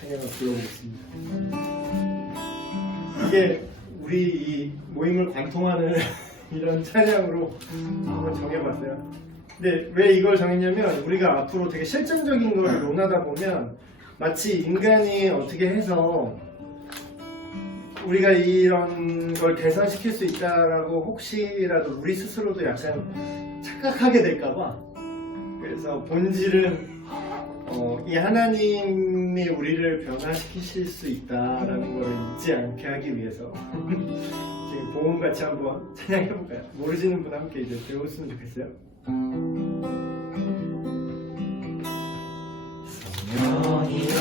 찬양을 불러보겠습니다. 이게 우리 이 모임을 관통하는 이런 찬양으로 한번 정해봤어요. 근데 왜 이걸 정했냐면 우리가 앞으로 되게 실증적인 걸 논하다 보면 마치 인간이 어떻게 해서 우리가 이런 걸 개선시킬 수 있다라고 혹시라도 우리 스스로도 약간 착각하게 될까봐, 그래서 본질은 이 하나님이 우리를 변화시키실 수 있다라는 걸 잊지 않게 하기 위해서 지금 보험같이 한번 찬양해볼까요? 모르시는 분 함께 이제 배웠으면 좋겠어요. 성령이여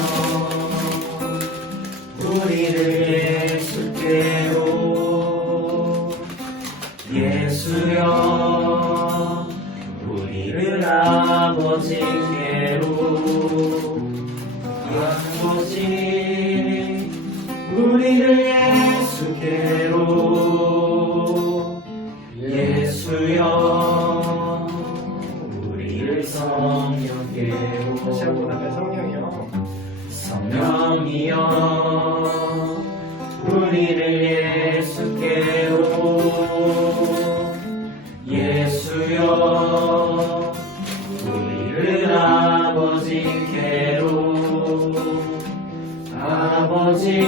우리를 예수께로, 예수여 우리를 아버지께로, 아버지 우리를 예수께로, 예수여 우리를 성령께로. 다시 한번 하면 성령이요. 성령이여 우리를 예수께로, 예수여 우리를 아버지께로, 아버지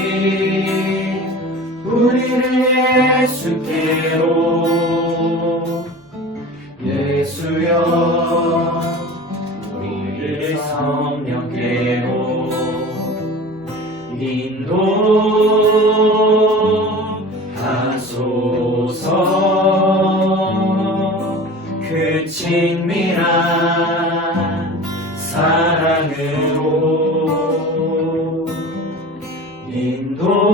우리를 예수께로, 예수여 우리를 성령께로 인도하소서. 그 친밀한 사랑으로 인도하소서.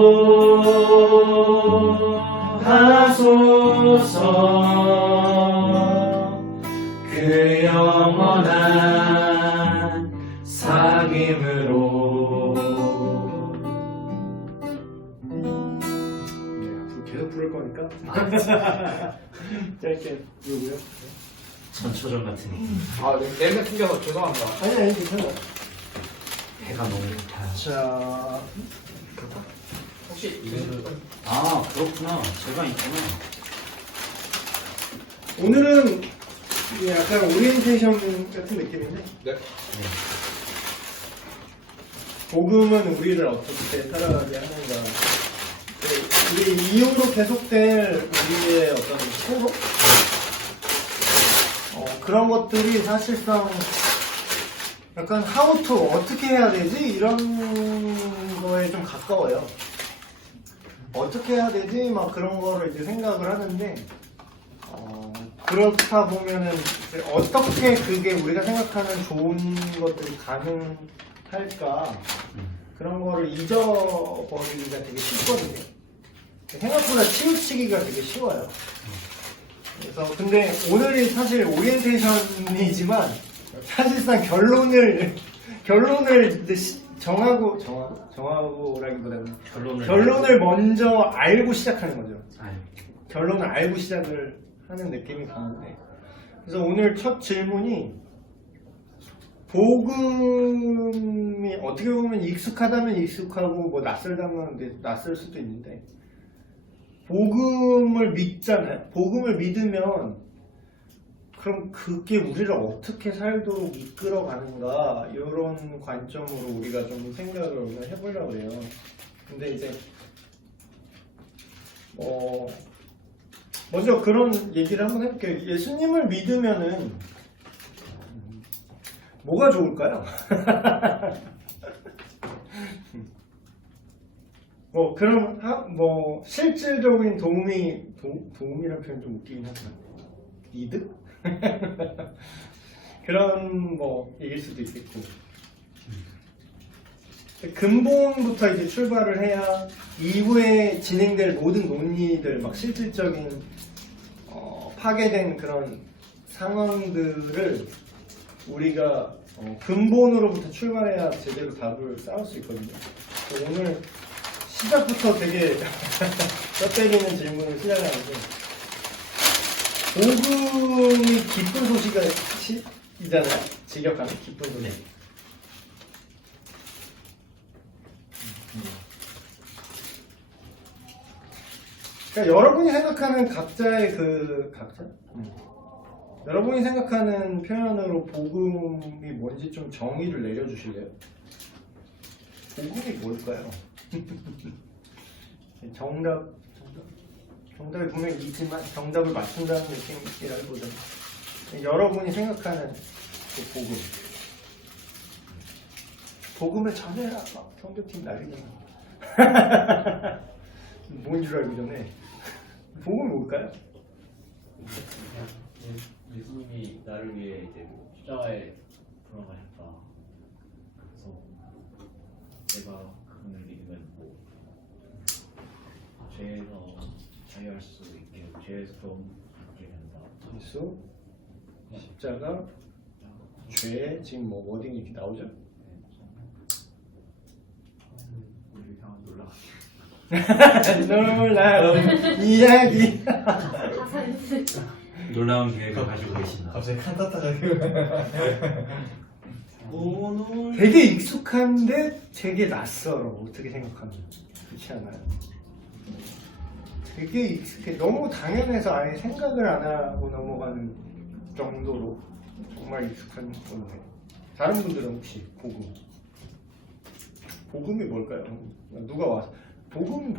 그 영원한 사귐으로. 네, 앞으로 계속 부를 거니까 짧게 부르고요. 전초전 같은 느낌. 내내 튕겨서 죄송합니다. 아니 괜찮아. 해가 너무 좋다. 자, 혹시 아 그렇구나. 제가 있구나. 오늘은 약간 오리엔테이션 같은 느낌인데, 네. 복음은 우리를 어떻게 살아가게 하는가, 우리 이후로 계속될 우리의 어떤 행복, 그런 것들이 사실상 약간 how to 어떻게 해야 되지? 이런 거에 좀 가까워요. 어떻게 해야 되지? 막 그런 거를 이제 생각을 하는데, 그렇다 보면은 이제 어떻게 그게 우리가 생각하는 좋은 것들이 가능할까, 그런 거를 잊어버리기가 되게 쉽거든요. 생각보다 치우치기가 되게 쉬워요. 그래서 근데 오늘이 사실 오리엔테이션이지만 사실상 결론을 이제 정하고라기보다는 결론을 먼저 알고 시작하는 거죠. 결론을 알고 시작을 하는 느낌이 강한데, 그래서 오늘 첫 질문이, 복음이 어떻게 보면 익숙하다면 익숙하고 뭐 낯설다면 낯설 수도 있는데, 복음을 믿잖아요. 복음을 믿으면 그럼 그게 우리를 어떻게 살도록 이끌어가는가, 이런 관점으로 우리가 좀 생각을 오늘 해보려고 해요. 근데 이제 먼저 그런 얘기를 한번 해볼게요. 예수님을 믿으면은 뭐가 좋을까요? 그럼 실질적인 도움이라는 표현 좀 웃기긴 하지만 이득? 그런 얘기일 수도 있겠고, 근본부터 이제 출발을 해야 이후에 진행될 모든 논의들, 막 실질적인 파괴된 그런 상황들을 우리가 근본으로부터 출발해야 제대로 답을 쌓을 수 있거든요. 오늘 시작부터 되게 뼈 때리는 질문을 시작하는데, 복음이 기쁜 소식이잖아요. 직역하는 기쁜 소식. 그러니까 여러분이 생각하는 각자의 그 각자? 여러분이 생각하는 표현으로 복음이 뭔지 좀 정의를 내려주실래요? 복음이 뭘까요? 정답이 분명히 있지만 정답을 맞춘다는 느낌이라기보다는 여러분이 생각하는 그 복음을 전해라 막 선교팀 난리잖아. 뭔 줄 알기 전에 복음이 뭘까요? 예수님이 나를 위해 이제 십자가에 돌아가셨다. 그래서 내가 그분을 믿으면 뭐 죄에서 자유할 수 있게 죄에서 좀 받게 된다. 예수 십자가 죄 지금 뭐 워딩이 이렇게 나오죠? 우리 상황 놀라. 놀라운 이야기. 놀라운 계획을 가지고 계신다. 갑자기 칸타타가 오늘 되게 익숙한데 되게 낯설어. 어떻게 생각하면 그렇지 않아요? 되게 익숙해. 너무 당연해서 아예 생각을 안 하고 넘어가는 정도로 정말 익숙한 건데. 다른 분들은 혹시 복음이 뭘까요? 누가 와서 복음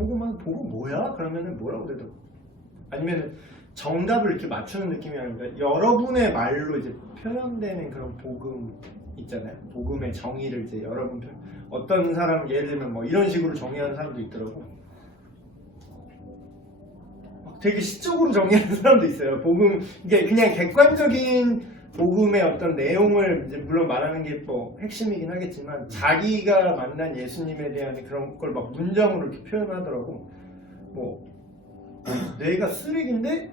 뭐야? 그러면은 뭐라고 대답? 아니면은 정답을 이렇게 맞추는 느낌이 아니라 여러분의 말로 이제 표현되는 그런 복음 있잖아요. 복음의 정의를 이제 여러분 어떤 사람 예를 들면 뭐 이런 식으로 정의하는 사람도 있더라고. 막 되게 시적으로 정의하는 사람도 있어요. 복음 이게 그냥 객관적인 복음의 어떤 내용을 이제 물론 말하는 게 뭐 핵심이긴 하겠지만 자기가 만난 예수님에 대한 그런 걸 막 문장으로 이렇게 표현하더라고. 뭐 뇌가 쓰레기인데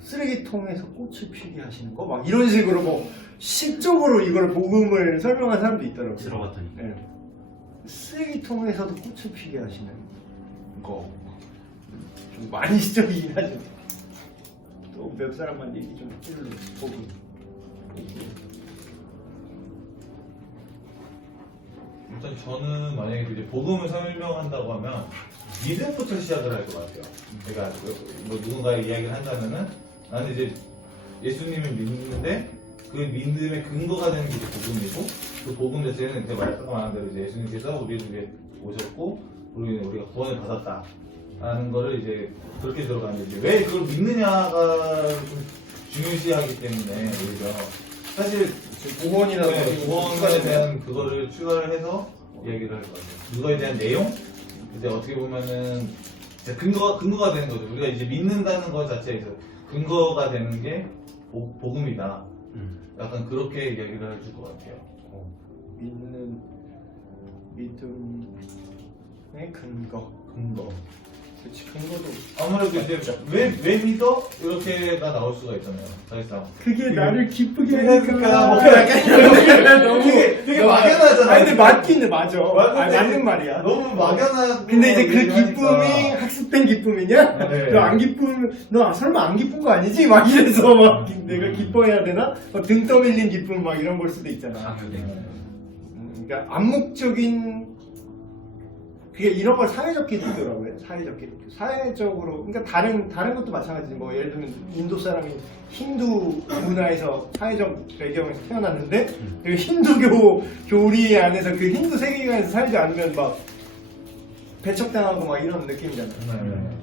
쓰레기통에서 꽃을 피게 하시는 거 막 이런 식으로 뭐 시적으로 이걸 복음을 설명한 사람도 있더라고요. 들어봤더니 네. 쓰레기통에서도 꽃을 피게 하시는 거 좀 많이 시적이긴 하죠. 또 몇 사람만 얘기 좀 해줄래? 복음. 일단 저는 만약에 이제 복음을 설명한다고 하면 믿음부터 시작을 할 것 같아요. 제가 뭐 누군가의 이야기를 한다면은 나는 이제 예수님을 믿는데 그 믿음의 근거가 되는 게 이제 복음이고 그 복음 자체는 제가 말씀한 대로 이제 예수님께서 우리를 위해 오셨고 우리가 구원을 받았다. 라는 거를 이제 그렇게 들어가는데 이제 왜 그걸 믿느냐가 좀 중요시하기 때문에 오히려 사실 구원이라고 구원에 대한 그거를 추가를 해서 이야기를 할 것 같아요. 그거에 대한 내용 이제 어떻게 보면은 이제 근거가 되는 거죠. 우리가 이제 믿는다는 것 자체에서 근거가 되는 게 복음이다. 약간 그렇게 이야기를 해줄 것 같아요. 믿음의 근거. 그렇지 근거도 아무래도 이제 왜 믿어? 이렇게가 나올 수가 있잖아요. 사실상 그게 나를 기쁘게 해줄까? 뭐 약간 너무 되게 막연하잖아. 아니 근데 맞긴 맞아. 맞는데 맞는 말이야. 너무 막연한. 근데 이제 그 기쁨이 학습된 기쁨이냐? 네. 너 설마 안 기쁜 거 아니지? 막 이래서 막 내가 기뻐해야 되나? 등 떠밀린 기쁨 막 이런 걸 수도 있잖아. 그러니까 암묵적인 그게 이런 걸 사회적 기독교라고 해요. 사회적 기독교. 사회적으로 그러니까 다른 것도 마찬가지지. 뭐 예를 들면 인도 사람이 힌두 문화에서 사회적 배경에서 태어났는데 그 힌두교 교리 안에서 그 힌두 세계관에서 살지 않으면 막 배척당하고 막 이런 느낌이잖아요.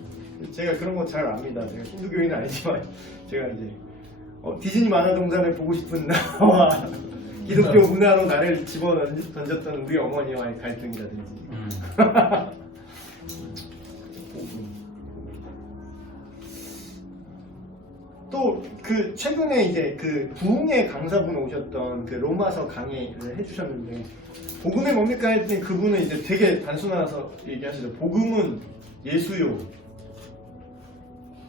제가 그런 거 잘 압니다. 제가 힌두교인은 아니지만 제가 이제 디즈니 만화동산을 보고 싶은 나와 기독교 문화로 나를 집어 던졌던 우리 어머니와의 갈등이라든지. 또 그 최근에 이제 그 부흥의 강사분 오셨던 그 로마서 강의를 해주셨는데 복음이 뭡니까 했더니 그분은 이제 되게 단순하서 얘기하시죠. 복음은 예수요.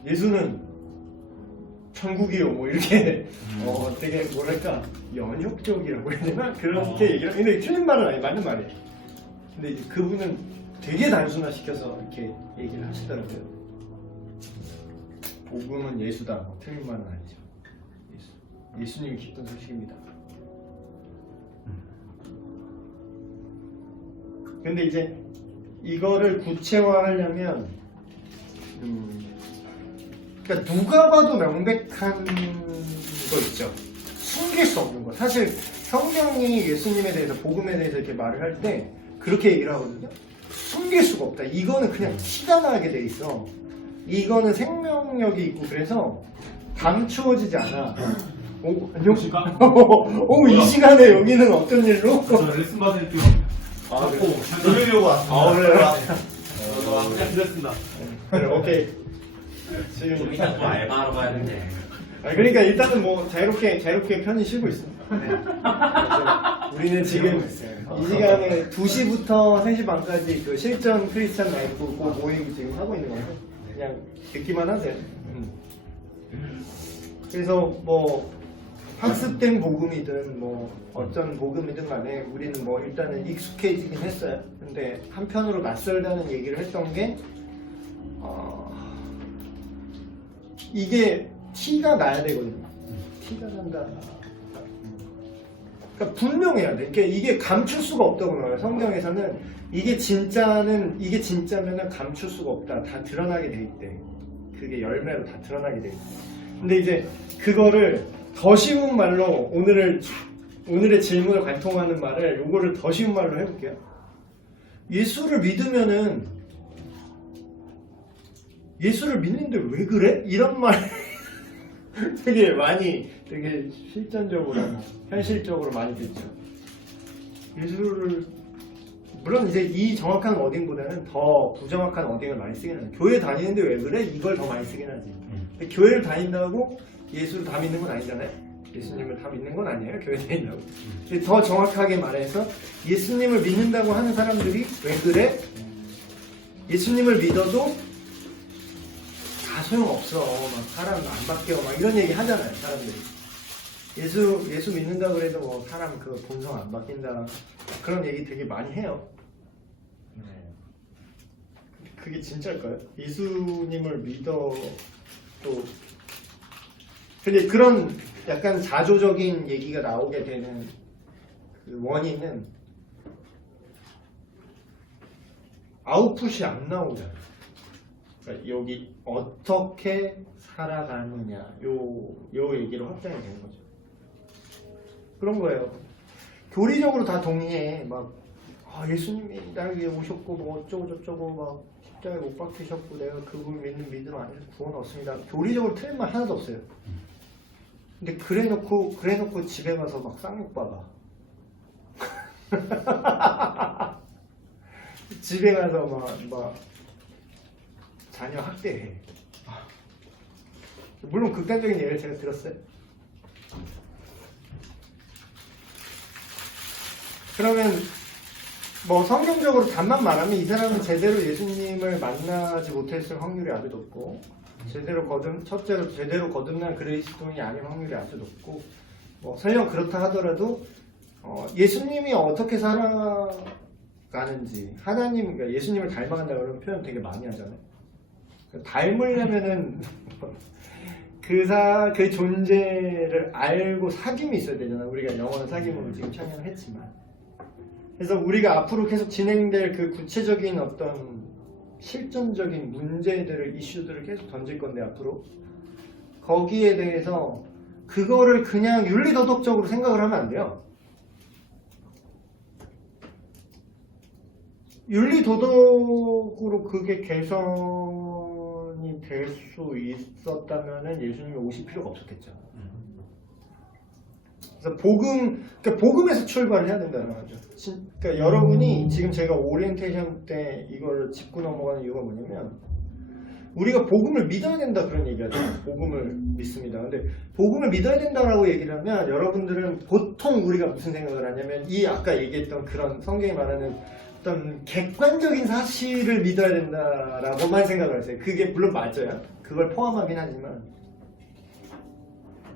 예수는 천국이요. 뭐 이렇게 되게 뭐랄까 연욕적이라고 해야 되나 그렇게 얘기를. 근데 틀린 말은 아니 맞는 말이에요. 근데 이제 그분은 되게 단순화시켜서 이렇게 얘기를 하시더라고요. 복음은 예수다. 뭐 틀린 말은 아니죠. 예수님이 기쁜 소식입니다. 근데 이제 이거를 구체화하려면 그러니까 누가 봐도 명백한 거 있죠. 숨길 수 없는 거. 사실 성경이 예수님에 대해서 복음에 대해서 이렇게 말을 할 때 그렇게 얘기를 하거든요. 숨길 수가 없다. 이거는 그냥 티가 나게 돼 있어. 이거는 생명력이 있고 그래서 감추어지지 않아. 오, 안녕하십니까? 오, 이 시간에 여기는 어떤 일로? 저 레슨 받을 줄 아, 받고 들으려고 왔습니다. 아, 그래요? 잘 들었습니다. 그래, 오케이. 지금 이따 또 알바하러 가야 되는데. 그러니까 일단은 뭐 자유롭게 편히 쉬고 있습니다. 네. 그래서 우리는 지금 이 시간에 2시부터 3시 반까지 그 실전 크리스찬 라이프 그 모임 지금 하고 있는 거예요. 그냥 듣기만 하세요. 그래서 뭐 학습된 복음이든 뭐 어떤 복음이든 간에 우리는 뭐 일단은 익숙해지긴 했어요. 근데 한편으로 낯설다는 얘기를 했던 게 이게 티가 나야 되거든요. 티가 난다. 그러니까 분명해야 돼. 그러니까 이게 감출 수가 없다고 나와요. 성경에서는 이게 진짜면은 감출 수가 없다. 다 드러나게 돼 있대. 그게 열매로 다 드러나게 돼 있대. 근데 이제 그거를 더 쉬운 말로 오늘의 질문을 관통하는 말을 요거를 더 쉬운 말로 해볼게요. 예수를 믿으면은 예수를 믿는데 왜 그래? 이런 말 되게 실전적으로 현실적으로 많이 듣죠. 예수를 물론 이제 이 정확한 어딩보다는 더 부정확한 어딩을 많이 쓰긴 하죠. 교회 다니는데 왜 그래? 이걸 더 많이 쓰긴 하지. 근데 교회를 다닌다고 예수를 다 믿는 건 아니잖아요. 예수님을 다 믿는 건 아니에요. 교회 다닌다고. 근데 더 정확하게 말해서 예수님을 믿는다고 하는 사람들이 왜 그래? 예수님을 믿어도 다 소용없어. 막 사람 안 바뀌어. 막 이런 얘기 하잖아요. 사람들이. 예수 믿는다 그래도 뭐 사람 그 본성 안 바뀐다. 그런 얘기 되게 많이 해요. 그게 진짜일까요? 예수님을 믿어도 근데 그런 약간 자조적인 얘기가 나오게 되는 그 원인은 아웃풋이 안 나오잖아요. 그러니까 여기 어떻게 살아가느냐 요 얘기로 확장이 되는 거죠. 그런 거예요. 교리적으로 다 동의해. 막 예수님이 날 위해 오셨고 뭐 어쩌고 저쩌고 막 십자가에 못 박히셨고 내가 그걸 믿음으로 안에서 구원 얻습니다. 교리적으로 틀린 말 하나도 없어요. 근데 그래놓고 집에 가서 막 쌍욕 받아. 집에 가서 막 자녀 학대해. 물론 극단적인 예를 제가 들었어요. 그러면 뭐 성경적으로 단만 말하면 이 사람은 제대로 예수님을 만나지 못했을 확률이 아주 높고 첫째로 제대로 거듭난 그리스도인이 아닌 확률이 아주 높고 뭐 설령 그렇다 하더라도 예수님이 어떻게 살아가는지 하나님 그러니까 예수님을 닮아간다 그러면 표현 되게 많이 하잖아요. 닮으려면은 그 존재를 알고 사귐이 있어야 되잖아요. 우리가 영어는 사귐으로 지금 찬양을 했지만 그래서 우리가 앞으로 계속 진행될 그 구체적인 어떤 실전적인 문제들을 이슈들을 계속 던질 건데 앞으로 거기에 대해서 그거를 그냥 윤리도덕적으로 생각을 하면 안 돼요. 윤리도덕으로 그게 개선이 될 수 있었다면은 예수님이 오실 필요가 없었겠죠. 그래서 그러니까 복음에서 출발을 해야 된다는 거죠. 그러니까 여러분이 지금 제가 오리엔테이션 때 이걸 짚고 넘어가는 이유가 뭐냐면 우리가 복음을 믿어야 된다 그런 얘기하잖아요. 복음을 믿습니다. 근데 복음을 믿어야 된다라고 얘기를 하면 여러분들은 보통 우리가 무슨 생각을 하냐면 이 아까 얘기했던 그런 성경이 말하는 어떤 객관적인 사실을 믿어야 된다라고만 생각을 하세요. 그게 물론 맞아요. 그걸 포함하긴 하지만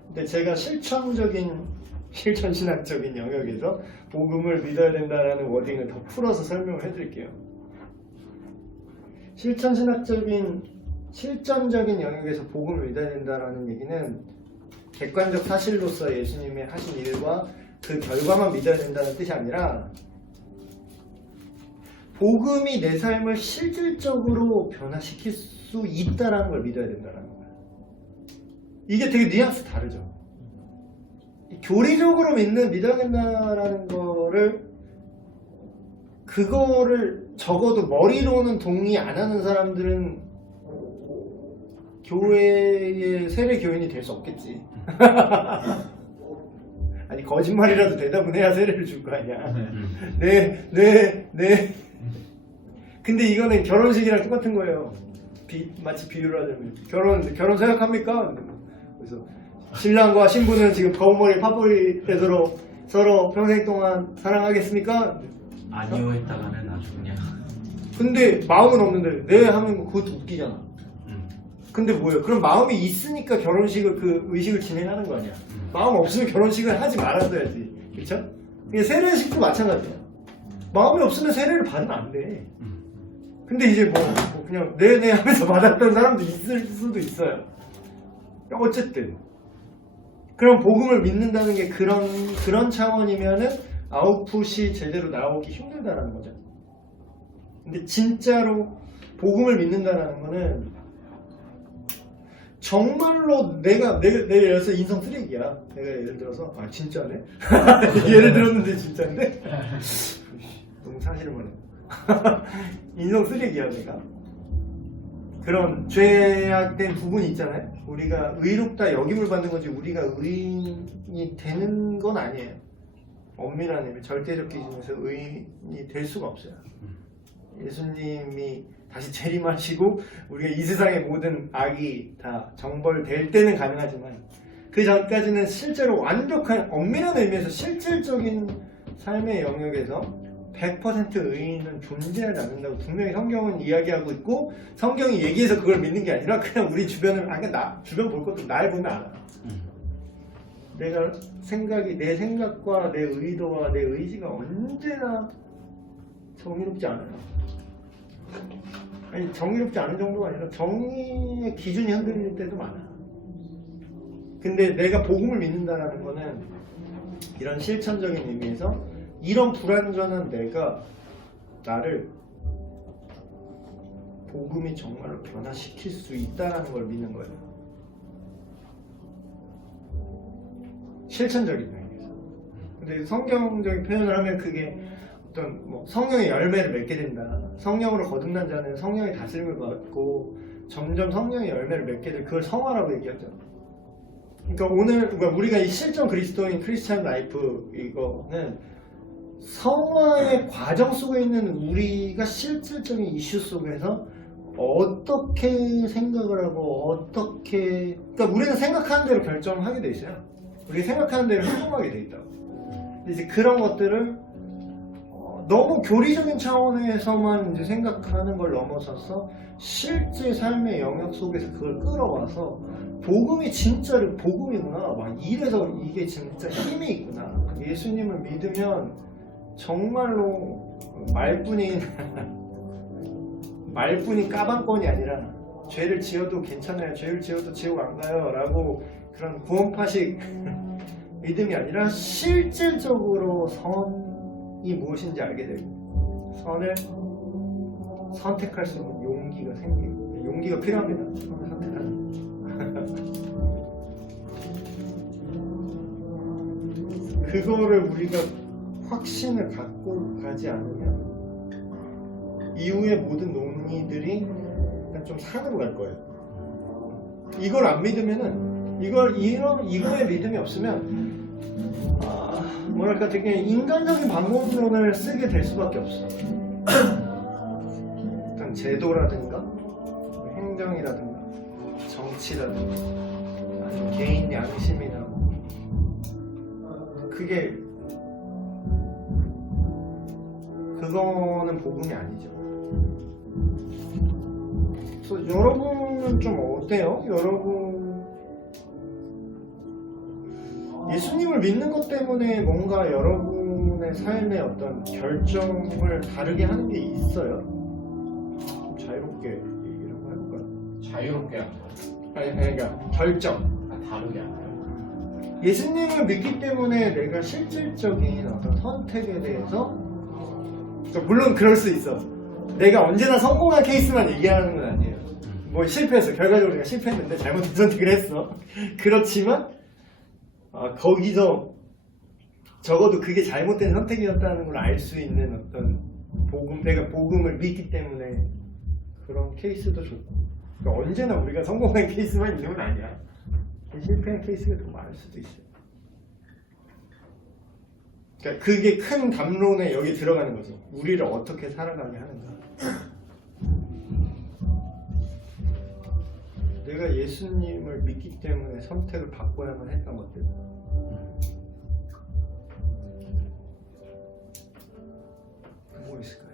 근데 제가 실천신학적인 영역에서 복음을 믿어야 된다라는 워딩을 더 풀어서 설명을 해드릴게요. 실전적인 영역에서 복음을 믿어야 된다라는 얘기는 객관적 사실로서 예수님이 하신 일과 그 결과만 믿어야 된다는 뜻이 아니라 복음이 내 삶을 실질적으로 변화시킬 수 있다는 걸 믿어야 된다는 거야. 이게 되게 뉘앙스 다르죠. 교리적으로 믿어야 된다라는 거를 그거를 적어도 머리로는 동의 안 하는 사람들은 교회의 세례 교인이 될 수 없겠지. 아니 거짓말이라도 대답은 해야 세례를 줄 거 아니야. 네. 근데 이거는 결혼식이랑 똑같은 거예요. 마치 비유를 하자면 결혼 생각합니까? 그래서 신랑과 신부는 지금 검은머리 파뿌리 때 서로 평생 동안 사랑하겠습니까? 아니요 했다가는 아주 그냥. 근데 마음은 없는데 네 하면 그것도 웃기잖아. 근데 뭐예요? 그럼 마음이 있으니까 결혼식을 그 의식을 진행하는 거 아니야? 마음 없으면 결혼식을 하지 말았어야지. 그쵸? 세례식도 마찬가지야. 마음이 없으면 세례를 받으면 안 돼. 근데 이제 뭐 그냥 네네 하면서 받았던 사람도 있을 수도 있어요. 어쨌든 그럼 복음을 믿는다는 게 그런 차원이면은 아웃풋이 제대로 나오기 힘들다라는 거죠. 근데 진짜로 복음을 믿는다는 거는 정말로 내가 예를 들어서 인성 쓰레기야. 내가 예를 들어서 진짜네? 예를 들었는데 진짜인데? 너무 사실을 말해. 인성 쓰레기야 내가. 그런 죄악된 부분이 있잖아요. 우리가 의롭다 여김을 받는 거지 우리가 의인이 되는 건 아니에요. 엄밀한 의미 절대적 기준에서 의인이 될 수가 없어요. 예수님이 다시 재림하시고 우리가 이 세상의 모든 악이 다 정벌될 때는 가능하지만 그 전까지는 실제로 완벽한 엄밀한 의미에서 실질적인 삶의 영역에서 100% 의인은 존재하지 않는다고 분명히 성경은 이야기하고 있고 성경이 얘기해서 그걸 믿는 게 아니라 그냥 우리 주변을 주변 볼 것도 날 보면 알아. 내가 내 생각과 내 의도와 내 의지가 언제나 정의롭지 않아요. 아니 정의롭지 않은 정도가 아니라 정의의 기준이 흔들릴 때도 많아. 근데 내가 복음을 믿는다는 거는 이런 실천적인 의미에서 이런 불완전한 내가 나를 복음이 정말로 변화시킬 수 있다는 걸 믿는 거예요. 실천적인 의미에서. 근데 성경적인 표현을 하면 그게 어떤 성령의 열매를 맺게 된다. 성령으로 거듭난 자는 성령의 다스림을 받고 점점 성령의 열매를 맺게 될 그걸 성화라고 얘기하죠. 그러니까 우리가 이 실전 그리스도인 크리스찬 라이프 이거는 성화의 과정 속에 있는 우리가 실질적인 이슈 속에서 어떻게 생각을 하고 그러니까 우리는 생각하는 대로 결정하게 돼 있어요. 우리가 생각하는 대로 행동하게 돼 있다고. 근데 이제 그런 것들을 너무 교리적인 차원에서만 이제 생각하는 걸 넘어서서 실제 삶의 영역 속에서 그걸 끌어와서 복음이 진짜로 복음이구나. 막 이래서 이게 진짜 힘이 있구나. 예수님을 믿으면 정말로 말뿐인 까방권이 아니라 죄를 지어도 괜찮아요. 죄를 지어도 지옥 안 가요. 라고 그런 구원파식 믿음이 아니라 실질적으로 선이 무엇인지 알게 되고 선을 선택할 수 있는 용기가 생기고 용기가 필요합니다. 선을 선택하는 그거를 우리가 확신을 갖고 가지 않으면 이후의 모든 논의들이 약간 좀 산으로 갈 거예요. 이걸 안 믿으면은 이거에 믿음이 없으면 뭐랄까 되게 인간적인 방법론을 쓰게 될 수밖에 없어. 어떤 제도라든가 행정이라든가 정치라든가 아니면 개인 양심이나 그거는 복음이 아니죠. 그래서 여러분은 좀 어때요? 여러분 예수님을 믿는 것 때문에 뭔가 여러분의 삶의 어떤 결정을 다르게 하는 게 있어요? 좀 자유롭게 얘기를 한번 해볼까요? 자유롭게 하는 아니 그러니까 결정 다르게 하나요? 예수님을 믿기 때문에 내가 실질적인 어떤 선택에 대해서 물론 그럴 수 있어. 내가 언제나 성공한 케이스만 얘기하는 건 아니에요. 뭐 실패했어. 결과적으로 내가 실패했는데 잘못된 선택을 했어. 그렇지만 거기서 적어도 그게 잘못된 선택이었다는 걸 알 수 있는 어떤 내가 복음을 믿기 때문에 그런 케이스도 좋고. 그러니까 언제나 우리가 성공한 케이스만 있는 건 아니야. 실패한 케이스가 더 많을 수도 있어요. 그러니까 그게 큰 담론에 여기 들어가는 거죠. 우리를 어떻게 살아가게 하는가. 내가 예수님을 믿기 때문에 선택을 바꿔야만 했던 것들. 뭐 있을까요?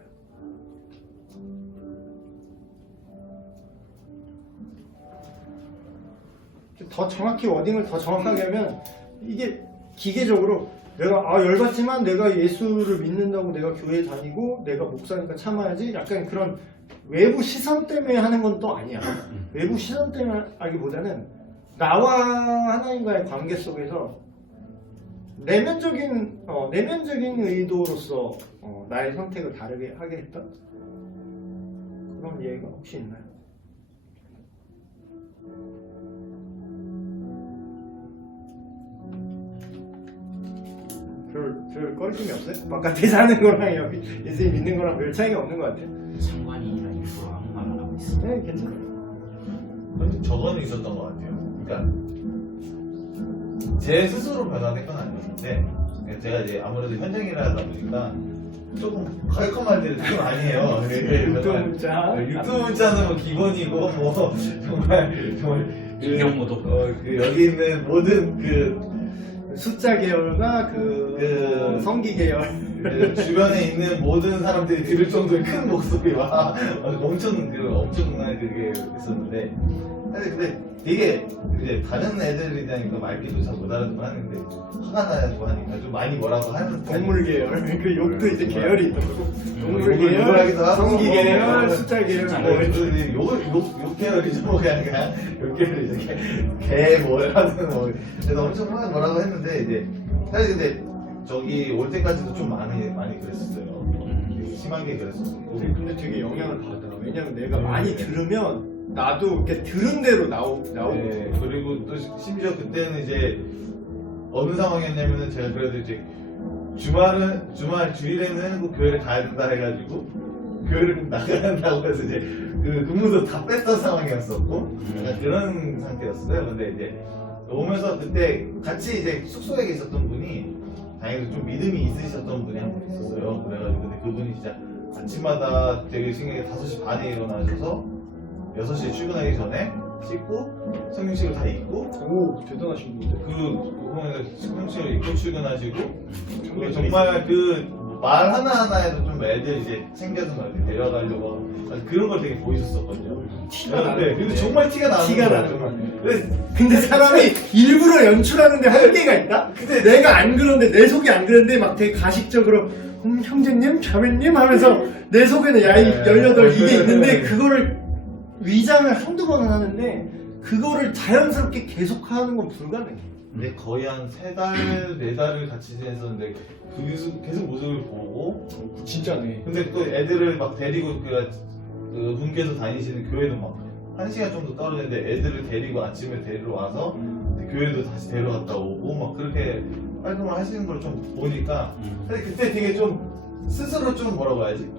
더 정확히 워딩을 더 정확하게 하면 이게 기계적으로 내가 열받지만 내가 예수를 믿는다고 내가 교회 다니고 내가 목사니까 참아야지 약간 그런 외부 시선 때문에 하는 건 또 아니야. 외부 시선 때문에 하기보다는 나와 하나님과의 관계 속에서 내면적인 의도로서 나의 선택을 다르게 하게 했던 그런 예가 혹시 있나요? 별 꺼림이 없어요? 바깥에 사는 거랑 여기 예수님 믿는 거랑 별 차이가 없는 것 같아요. 상관이랑 일부러 아무 말 안 하고 있어. 네, 괜찮아요. 근데 저거는 있었던 것 같아요. 그러니까 제 스스로 변화된 건 아니었는데 제가 이제 아무래도 현장이라 하다 보니까 조금 과격한 말들이 좀 아니에요. 유튜브문자. 유튜브문자는 뭐 기본이고 뭐 정말 익명모독. 여기 있는 모든 숫자 계열과 성기 계열. 주변에 있는 모든 사람들이 들을 정도의 큰 목소리와 엄청난 그게 있었는데 사실 근데 되게 이제 다른 애들이니까 말귀도 잘 못 알아듣고 하는데 화가 나고 하니까 좀 많이 뭐라고 하는 동물 계열. 그 욕도 이제 계열이 있더라고. 동물 욕을 계열, 하기도 하고 성기 뭐, 계열, 숫자 계열. 욕 계열이죠. 뭐 그냥 욕 계열이죠. 개뭘 하든 뭐 그래서 엄청 뭐라고 했는데 이제 사실 근데 저기 올 때까지도 좀 많이 그랬었어요. 심하게 그랬었고. 근데 되게 영향을 받아. 왜냐면 내가 많이 들으면 나도 이렇게 들은 대로 나오고. 네, 그리고 또 심지어 그때는 이제 어느 상황이었냐면은 제가 그래도 이제 주일에는 꼭 교회를 가야 된다 해가지고 교회를 나가야 한다고 해서 이제 그 근무도 다 뺐던 상황이었었고 약간 그런 상태였어요. 근데 이제 오면서 그때 같이 이제 숙소에 계셨던 분이 다행히 좀 믿음이 있으셨던 분이 한 분 있었어요. 그래가지고 근데 그분이 진짜 아침마다 되게 신기하게 5시 반에 일어나셔서 6시에 출근하기 전에 씻고 성경책을 다 읽고 오, 대단하신 분인데. 성경책을 읽고 출근하시고 그리고 정말 말 하나하나에도 좀 애들 이제 챙겨서 막 이렇게 데려가려고 하고 그런 걸 되게 보이셨었거든요. 티가 나는. 근데 정말 티가 나는 티가 거예요. 나는 거야. 그래서 근데 사람이 일부러 연출하는데 한계가 있다? 근데 내가 안 그런데, 내 속이 안 그런데 막 되게 가식적으로 형제님, 자매님 하면서 내 속에는 야이 18 이게 있는데 그거를 위장을 한두 번은 하는데 그거를 자연스럽게 계속 하는 건 불가능해. 근데 거의 한 3달, 4달을 같이 지냈었는데 계속 모습을 보고 진짜네. 근데 또 애들을 막 데리고 그 분께서 다니시는 교회도 막 1시간 정도 떨어지는데 애들을 데리고 아침에 데리러 와서 교회도 다시 데려갔다 오고 막 그렇게 활동을 하시는 걸 좀 보니까 사실 그때 되게 좀 스스로 좀 뭐라고 해야지?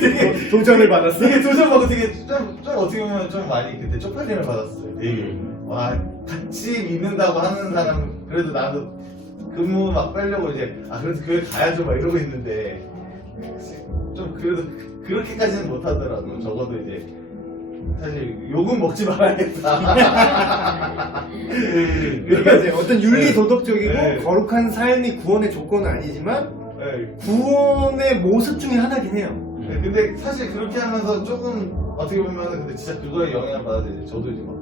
되게 도전을 받았어? 되게 도전받고 되게 좀 어떻게 보면 좀 많이 그때 쪽팔림을 받았어요. 되게 와 같이 믿는다고 하는 사람 그래도 나도 근무 막 빼려고 이제 그래도 교회 가야죠 막 이러고 있는데 좀 그래도 그렇게까지는 못하더라고요. 적어도 이제 사실 욕은 먹지 말아야겠다. 그러니까 이제 어떤 윤리 도덕적이고 네. 거룩한 삶이 구원의 조건은 아니지만 네. 구원의 모습 중에 하나긴 해요. 네, 근데 사실 그렇게 하면서 조금 어떻게 보면은 근데 진짜 그거에 영향을 받아서 이제 저도 이제 막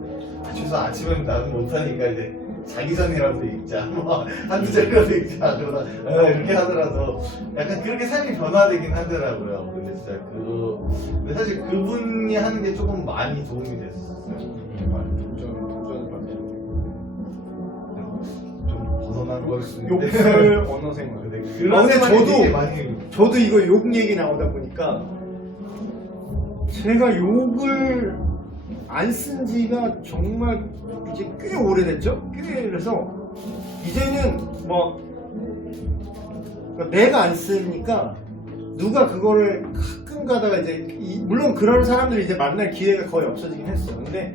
최소한 아침에 나는 못하니까 이제 자기 전이라도 읽자 뭐 한두 절이라도 읽자 그러다 이렇게 하더라도 약간 그렇게 삶이 변화되긴 하더라고요. 근데 진짜 근데 사실 그분이 하는 게 조금 많이 도움이 됐었어요. 정말 도전을 받는. 좀 벗어난 걸 수 있는데 욕설 언어 생활. 근데 아, 그런 근데 생활이 저도- 되게 많이 저도 이거 욕 얘기 나오다 보니까 제가 욕을 안 쓴 지가 정말 이제 꽤 오래됐죠? 꽤 그래서 이제는 뭐 그러니까 내가 안 쓰니까 누가 그거를 가끔 가다가 이제 물론 그런 사람들이 이제 만날 기회가 거의 없어지긴 했어. 근데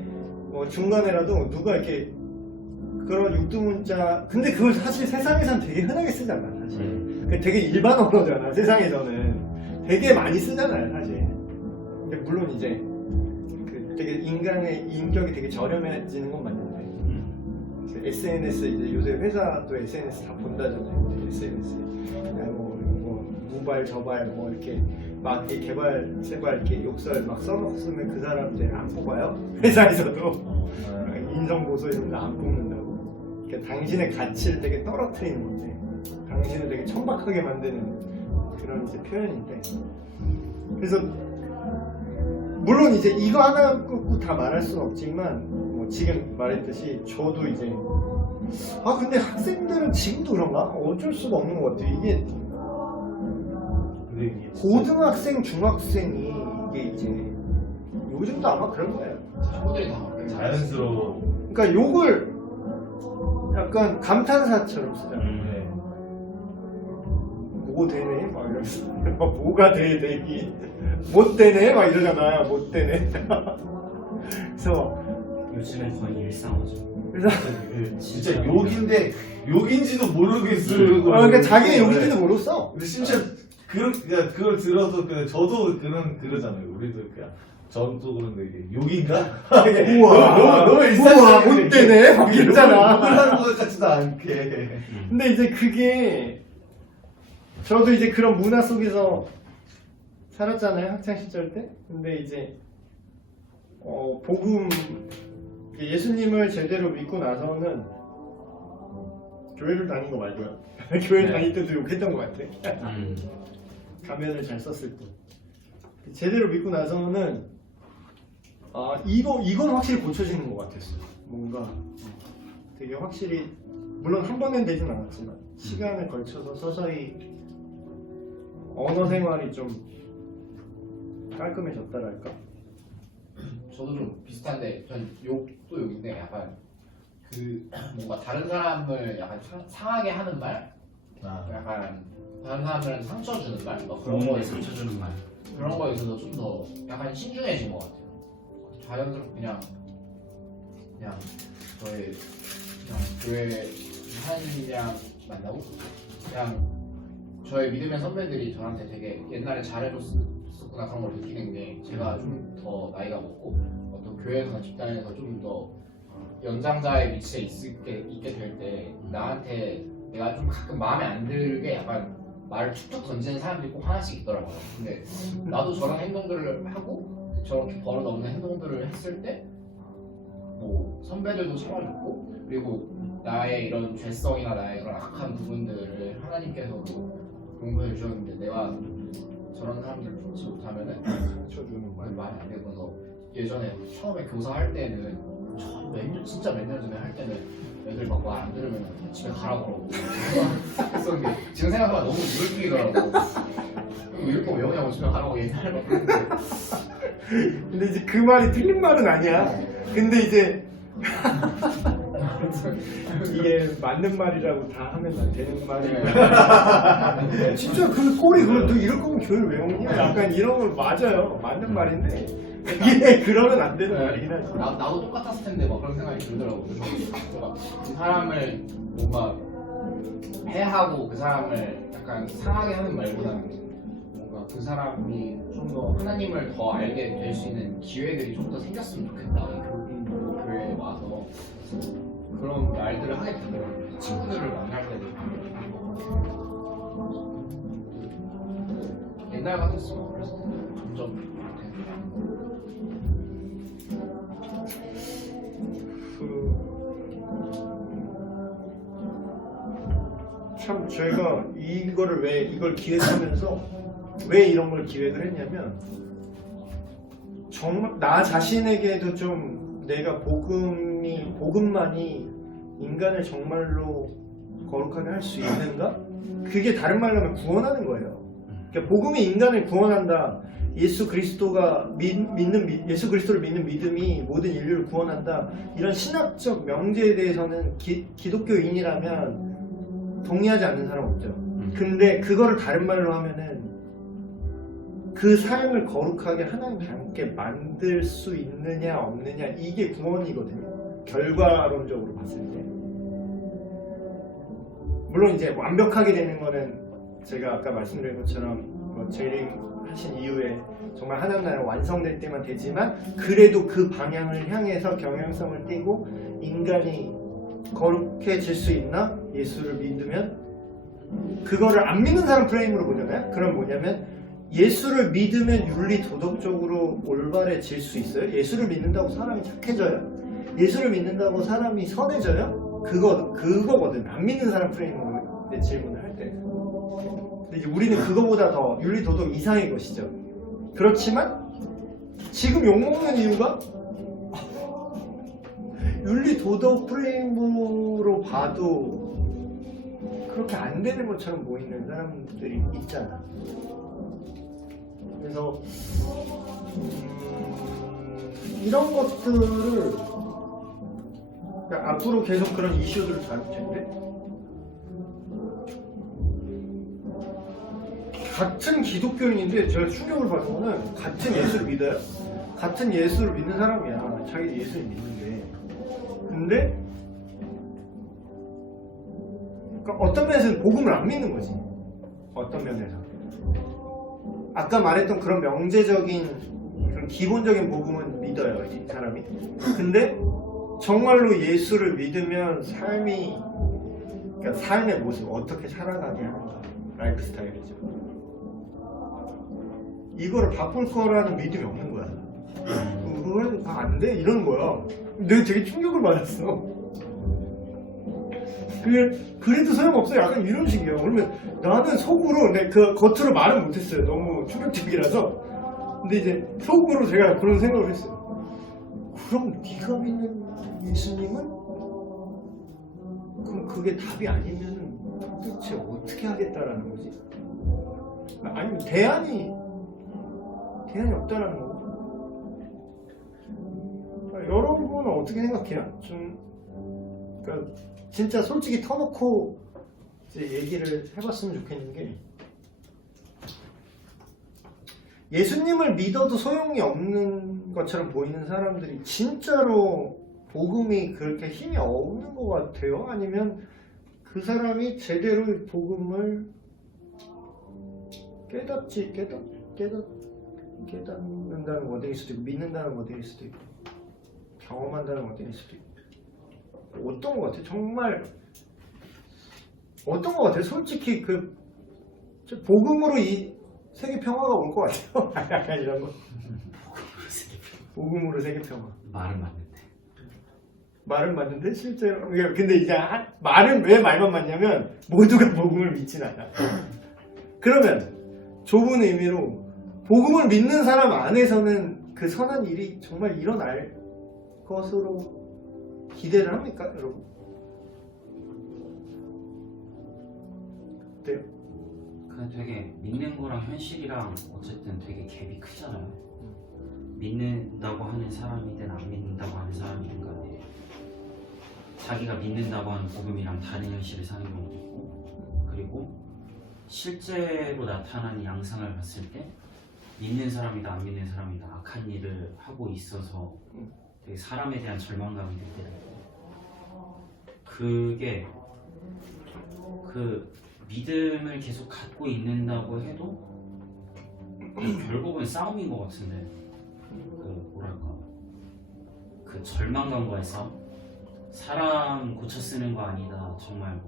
뭐 중간에라도 누가 이렇게 그런 육두문자 근데 그걸 사실 세상에선 되게 흔하게 쓰잖아 사실. 그게 되게 일반 언어잖아 세상에서는 되게 많이 쓰잖아요 사실. 근데 물론 이제 그 되게 인간의 인격이 되게 저렴해지는 건 맞는데 SNS 이제 요새 회사도 SNS 다 본다잖아요. SNS 그냥 뭐 무발 저발 뭐 이렇게 막 이렇게 개발 세발 이렇게 욕설 막 써놓으면 그 사람들 안 뽑아요. 회사에서도 인성 보소 이런 거 안 뽑는다고. 그러니까 당신의 가치를 되게 떨어뜨리는 건데, 당신을 되게 천박하게 만드는 그런 이제 표현인데. 그래서 물론 이제 이거 하나 끊고 다 말할 수는 없지만 뭐 지금 말했듯이 저도 이제 근데 학생들은 지금도 그런가? 어쩔 수가 없는 것 같아요. 이게 근데 이게 고등학생, 중학생이 이게 이제 요즘도 아마 그런 거예요. 친구들이 다 바뀌는 자연스러워. 그러니까 욕을 약간 감탄사처럼 쓰잖아요. 네. 뭐 되네? 막 이러면서 뭐가 돼 되기 못 되네? 막 이러잖아. 못 되네. 그래서 요즘엔 거의 일상어죠. 그래서 진짜 욕인데 욕인지도 모르겠어요. 그러니까 자기의 욕인지도 모르겠어. 근데 심지어 그러니까 그걸 들어서 저도 그러잖아요. 우리도 그냥 저도 그런데 이게 욕인가? 우와, 너무 우와, 일상적이네. 못 되네? 막 욕을 이러잖아. 하는 것 같지도 않게. 근데 이제 그게 저도 이제 그런 문화 속에서 살았잖아요. 학창 시절 때. 근데 이제 복음 예수님을 제대로 믿고 나서는 교회를 다닌 거 말고요. 교회 네. 다닐 때도 욕했던 것 같아. 가면을 잘 썼을 때. 제대로 믿고 나서는 이건 확실히 고쳐지는 것 같았어. 뭔가 되게 확실히 물론 한 번엔 되진 않았지만 시간을 걸쳐서 서서히 언어 생활이 좀 깔끔해졌다랄까. 저도 좀 비슷한데 전 욕도 욕인데 약간 그 뭔가 다른 사람을 약간 상하게 하는 말, 약간 다른 사람들한테 상처 주는 말, 뭐 그런 그런 거에 거에 상처 주는 말. 그런 거에 있어서 좀 더 약간 신중해진 것 같아요. 자연스럽게 그냥 저의 그냥 교회 하나님이랑 만나고 그냥 저의 믿음의 선배들이 저한테 되게 옛날에 잘해줬었구나 그런 걸 느끼는 게 제가 좀 더 나이가 먹고 어떤 교회에서나 집단에서 좀 더 연장자의 위치에 있게 될 때 나한테 내가 좀 가끔 마음에 안 들게 약간 말을 툭툭 던지는 사람들이 꼭 하나씩 있더라고요. 근데 나도 저런 행동들을 하고 저렇게 버릇없는 행동들을 했을 때 뭐 선배들도 참아줬고 그리고 나의 이런 죄성이나 나의 그런 악한 부분들을 하나님께서도 용서해 주셨는데 내가 저런 사람들을 좋지 못하면은 쳐주는 말. 말이 안 되고 그래서 예전에 처음에 교사할 때는 진짜 몇 년 전에 할 때는 애들 막 말 안 들으면 집에 가라고 그러고 했었는데 지금 생각하면 너무 이불킥이더라고. 이럴 거면 영영 집에 가라고 옛날에 막 그랬는데 근데 이제 그 말이 틀린 말은 아니야. 근데 이제 이게 맞는 말이라고 다 하면 안 되는 말이야. 진짜 그 꼴이 그걸 너 이럴 거면 교회를 왜 오냐? 약간 이런 걸 맞아요. 맞는 말인데 그게 그러면 안 되는 말이긴 하지. 나도 똑같았을 텐데 막 그런 생각이 들더라고. 그래서 제가 그 사람을 뭔가 해하고 그 사람을 약간 상하게 하는 말보다는 뭔가 그 사람이 좀 더 하나님을 더 알게 될 수 있는 기회들이 좀 더 생겼으면 좋겠다. 교회에 와서 그런 말들을 하게 되더라고요. 친구들을 만날 때도 옛날 같았으면 그랬을 텐데 점점 참 저희가 이걸 기획하면서 왜 이런 걸 기획을 했냐면 정말 나 자신에게도 좀 내가 복음만이 인간을 정말로 거룩하게 할 수 있는가? 그게 다른 말로 하면 구원하는 거예요. 그러니까 복음이 인간을 구원한다. 예수 그리스도를 믿는 믿음이 모든 인류를 구원한다. 이런 신학적 명제에 대해서는 기독교인이라면 동의하지 않는 사람 없죠. 근데 그거를 다른 말로 하면은 그 삶을 거룩하게 하나님과 함께 만들 수 있느냐 없느냐 이게 구원이거든요. 결과론적으로 봤을 때. 물론 이제 완벽하게 되는 거는 제가 아까 말씀드린 것처럼 뭐 재림 하신 이후에 정말 하나님 나라 완성될 때만 되지만 그래도 그 방향을 향해서 경향성을 띠고 인간이 거룩해질 수 있나? 예수를 믿으면 그거를 안 믿는 사람 프레임으로 보잖아요. 그럼 뭐냐면 예수를 믿으면 윤리 도덕적으로 올바래질 수 있어요? 예수를 믿는다고 사람이 착해져요? 예수를 믿는다고 사람이 선해져요? 그거거든. 안 믿는 사람 프레임으로 내 질문을 할 때. 근데 이제 우리는 그거보다 더 윤리 도덕 이상의 것이죠. 그렇지만 지금 욕먹는 이유가 윤리 도덕 프레임으로 봐도 그렇게 안 되는 것처럼 보이는 사람들이 있잖아. 그래서 이런 것들을 그러니까 앞으로 계속 그런 이슈들을 다룰 텐데 같은 기독교인인데 제가 충격을 받은 거는 같은 예수를 믿어요? 같은 예수를 믿는 사람이야. 자기 예수를 믿는데 근데 그러니까 어떤 면에서는 복음을 안 믿는 거지. 어떤 면에서 아까 말했던 그런 명제적인 그런 기본적인 복음은 믿어요 이 사람이. 근데 정말로 예수를 믿으면 그러니까 삶의 모습 어떻게 살아가게 하는가 라이프 스타일이죠. 이거를 바꿀 거라는 믿음이 없는 거야. 그걸 안 돼? 이러는 거야. 내가 되게 충격을 받았어. 그래도 소용없어. 약간 이런 식이야. 그러면 나는 속으로, 그 겉으로 말은 못했어요. 너무 충격적이라서. 근데 이제 속으로 제가 그런 생각을 했어요. 그럼 네가 믿는 예수님은? 그럼 그게 답이 아니면 도대체 어떻게 하겠다라는 거지? 아니면 대안이 없다라는 거고. 여러분은 어떻게 생각해요? 그러니까 진짜 솔직히 터놓고 이제 얘기를 해봤으면 좋겠는 게 예수님을 믿어도 소용이 없는 것처럼 보이는 사람들이 진짜로 복음이 그렇게 힘이 없는 것 같아요? 아니면 그 사람이 제대로 복음을 깨닫는다는 워딩일 수도 있고 믿는다는 워딩일 수도 있고 경험한다는 워딩일 수도 있고 어떤 것 같아요? 정말 어떤 것 같아요? 솔직히 복음으로 이 세계 평화가 올 것 같아요. 약간 이런 거. 복음으로 세계 평화. 말은 맞는데 실제로 근데 이제 말은 왜 말만 맞냐면 모두가 복음을 믿진 않아. 그러면 좁은 의미로 복음을 믿는 사람 안에서는 그 선한 일이 정말 일어날 것으로 기대를 합니까, 여러분? 어때요? 그 되게 믿는 거랑 현실이랑 어쨌든 되게 갭이 크잖아요. 믿는다고 하는 사람이든 안 믿는다고 하는 사람이든 간에 자기가 믿는다고 하는 복음이랑 다른 현실을 사는 경우도 있고, 그리고 실제로 나타나는 양상을 봤을 때 믿는 사람이다 안 믿는 사람이다 악한 일을 하고 있어서 되게 사람에 대한 절망감이 들 때가 있고, 그게 그 믿음을 계속 갖고 있는다고 해도 결국은 싸움인 것 같은데, 그 절망감과의 싸움? 사람 고쳐 쓰는 거 아니다. 정말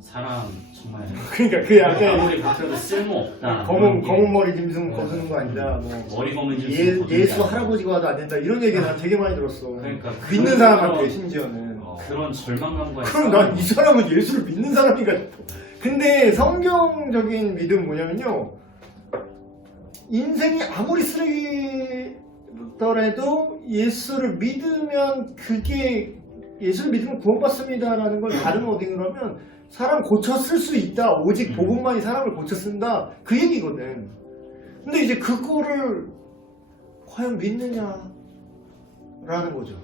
사람 정말 그러니까 아무리 바뀌어도 쓸모 없다. 검은 머리 짐승 거두는 거 아니다. 머리 검은 짐승 거두는 예수 게 아니라. 할아버지가 와도 안 된다. 이런 얘기 난 되게 많이 들었어. 그러니까 믿는 사람한테 심지어는. 그런 절망감과의 그럼 난 이 사람은 예수를 믿는 사람인가 싶어. 근데 성경적인 믿음은 뭐냐면요, 인생이 아무리 쓰레기더라도 예수를 믿으면 그게 예수를 믿으면 구원받습니다라는 걸 다른 워딩으로 하면 사람 고쳐 쓸 수 있다. 오직 복음만이 사람을 고쳐 쓴다. 그 얘기거든. 근데 이제 그거를 과연 믿느냐라는 거죠.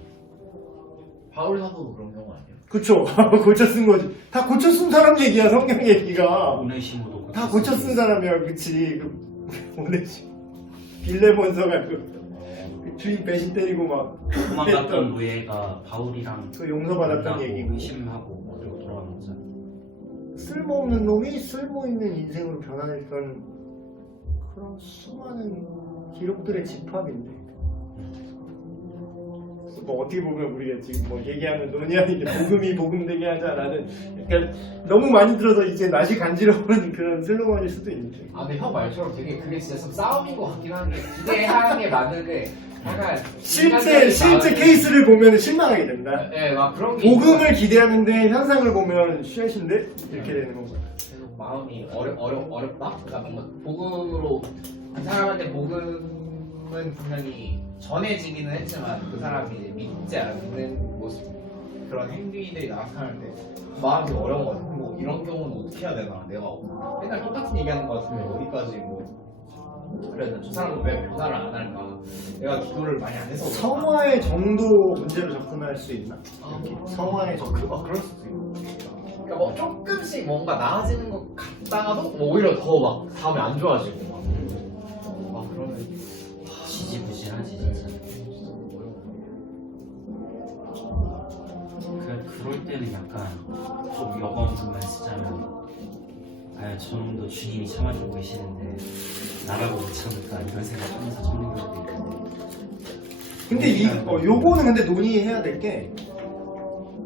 바울 사도도 그런 경우 아니에요? 그쵸? 고쳐 쓴 거지. 다 고쳐 쓴 사람 얘기야, 성경 얘기가. 오네시모도 다 고쳐 쓴 사람이야, 그치? 오네시모. 빌레몬서가 그 주인 배신 때리고 막 도망갔던 노예가 바울이랑 그 용서받았던 만나고 얘기고. 의심하고 그리고 돌아오는 거잖아. 쓸모없는 놈이 쓸모있는 인생으로 변화했던 그런 수많은 기록들의 집합인데 뭐 어떻게 보면 우리가 지금 뭐 얘기하는 논의하는 게 복음이 복음되게 하자라는 약간 너무 많이 들어서 이제 낯이 간지러운 그런 슬로건일 수도 있는데 아 근데 형 말처럼 되게 그게 진짜 좀 싸움인 것 같긴 한데 기대하는 게 맞는데 약간 실제 케이스를 보면 실망하게 된다. 네, 막 그런 게 복음을 기대하는데 현상을 보면 쉣인데 이렇게 되는 거고. 계속 마음이 어렵다? 그러니까 뭔가 복음으로 그 사람한테 복음은 분명히 전해지기는 했지만 그 사람이 이제 믿지 않는 모습 그런 행위들이 나타날 때 마음이 어려운 거 같아. 뭐 이런 경우는 어떻게 해야 되나? 내가 맨날 똑같은 얘기하는 거 같은데 어디까지 뭐 그래도 저 사람은 왜 변화를 안 할까? 내가 기도를 많이 안 해서 그런가? 성화의 정도 문제로 접근할 수 있나? 성화의 정도. 그럴 수도 있고. 그러니까 뭐 조금씩 뭔가 나아지는 것 같다가도 뭐 오히려 더 막 다음에 안 좋아지고 막. 그러면 지지부진하지 진짜. 그럴 때는 약간 좀 여범분만 쓰자면 아 저놈도 주님이 참아주고 계시는데 나라고 못 참을까 이런 생각하면서 참는 경우도 있고. 근데 요거는 근데 논의해야 될 게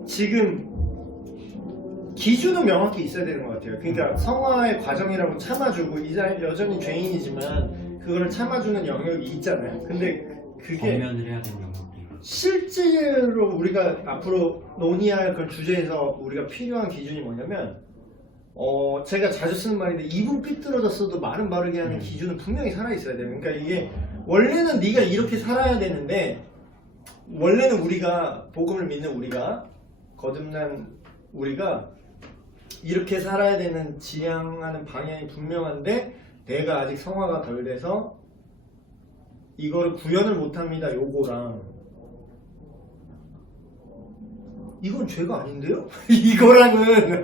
지금 기준은 명확히 있어야 되는 것 같아요. 그러니까 성화의 과정이라고 참아주고 여전히 죄인이지만 그거를 참아주는 영역이 있잖아요. 근데 그게 권면을 해야 되는 영역들이 실제로 우리가 앞으로 논의할 그런 주제에서 우리가 필요한 기준이 뭐냐면 제가 자주 쓰는 말인데 입은 삐뚤어졌어도 말은 바르게 하는 기준은 분명히 살아있어야 돼요. 그러니까 이게 원래는 네가 이렇게 살아야 되는데 원래는 우리가 복음을 믿는 우리가 거듭난 우리가 이렇게 살아야 되는 지향하는 방향이 분명한데 내가 아직 성화가 덜 돼서 이거를 구현을 못합니다. 요거랑 이건 죄가 아닌데요? 이거랑은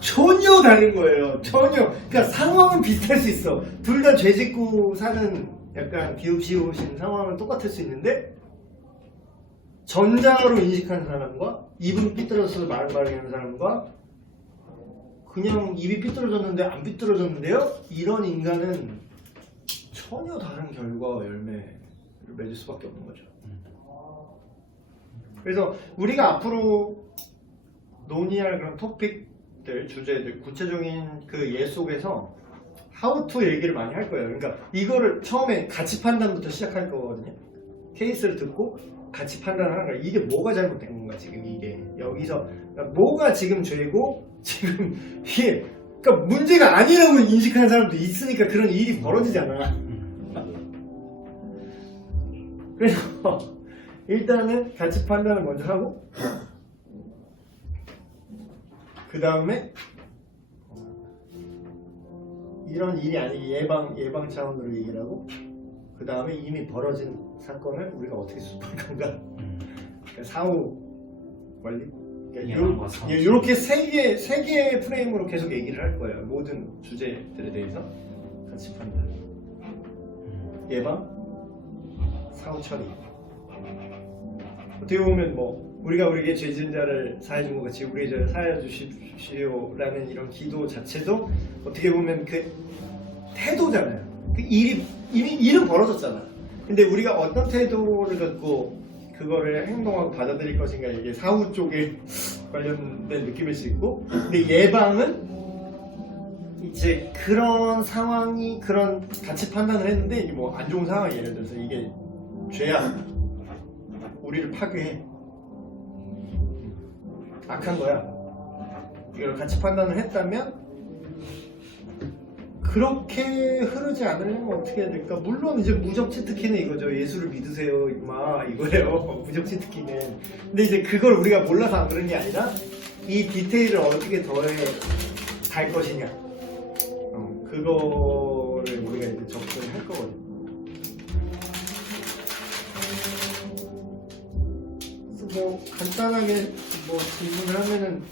전혀 다른 거예요. 전혀. 그러니까 상황은 비슷할 수 있어. 둘 다 죄 짓고 사는 약간 비읍시옷인 상황은 똑같을 수 있는데 전자로 인식하는 사람과 입은 삐뚤어져서 말을 바르게 하는 사람과 그냥 입이 삐뚤어졌는데 안 삐뚤어졌는데요? 이런 인간은 전혀 다른 결과와 열매를 맺을 수밖에 없는 거죠. 그래서 우리가 앞으로 논의할 그런 토픽들, 주제들, 구체적인 그 예 속에서 how to 얘기를 많이 할 거예요. 그러니까 이거를 처음에 가치 판단부터 시작할 거거든요. 케이스를 듣고 가치 판단하는 거야. 이게 뭐가 잘못된 건가 지금 이게 여기서 그러니까 뭐가 지금 죄고 지금 이게 그러니까 문제가 아니라고 인식하는 사람도 있으니까 그런 일이 벌어지잖아. 그래서 일단은 가치 판단을 먼저 하고 그 다음에 이런 일이 아니게 예방 차원으로 얘기를 하고 그 다음에 이미 벌어진 사건을 우리가 어떻게 수습할 건가. 그러니까 사후 관리. 예방과 사후. 이렇게 세 개의 프레임으로 계속 얘기를 할 거예요. 모든 주제들에 대해서 가치 판단, 예방, 사후 처리. 어떻게 보면 뭐 우리가 우리에게 죄 지은 자를 사해 준 것 같이 우리의 죄를 사하여 주시오라는 이런 기도 자체도 어떻게 보면 그 태도잖아요. 그 이미 일은 벌어졌잖아. 근데 우리가 어떤 태도를 갖고 그거를 행동하고 받아들일 것인가 이게 사후 쪽에 관련된 느낌일 수 있고, 근데 예방은 이제 그런 상황이 그런 가치 판단을 했는데 이게 뭐 안 좋은 상황이 예를 들어서 이게 죄야. 우리를 파괴해. 악한 거야. 이걸 같이 판단을 했다면 그렇게 흐르지 않으려면 어떻게 해야 될까? 물론 이제 무적 치트키는 이거죠. 예수를 믿으세요 임마 이거예요. 무적 치트키는. 근데 이제 그걸 우리가 몰라서 안 그런 게 아니라 이 디테일을 어떻게 더해 갈 것이냐. 그거를 우리가 이제 접근할 거거든요. 그래서 뭐 간단하게 뭐 질문을 하면은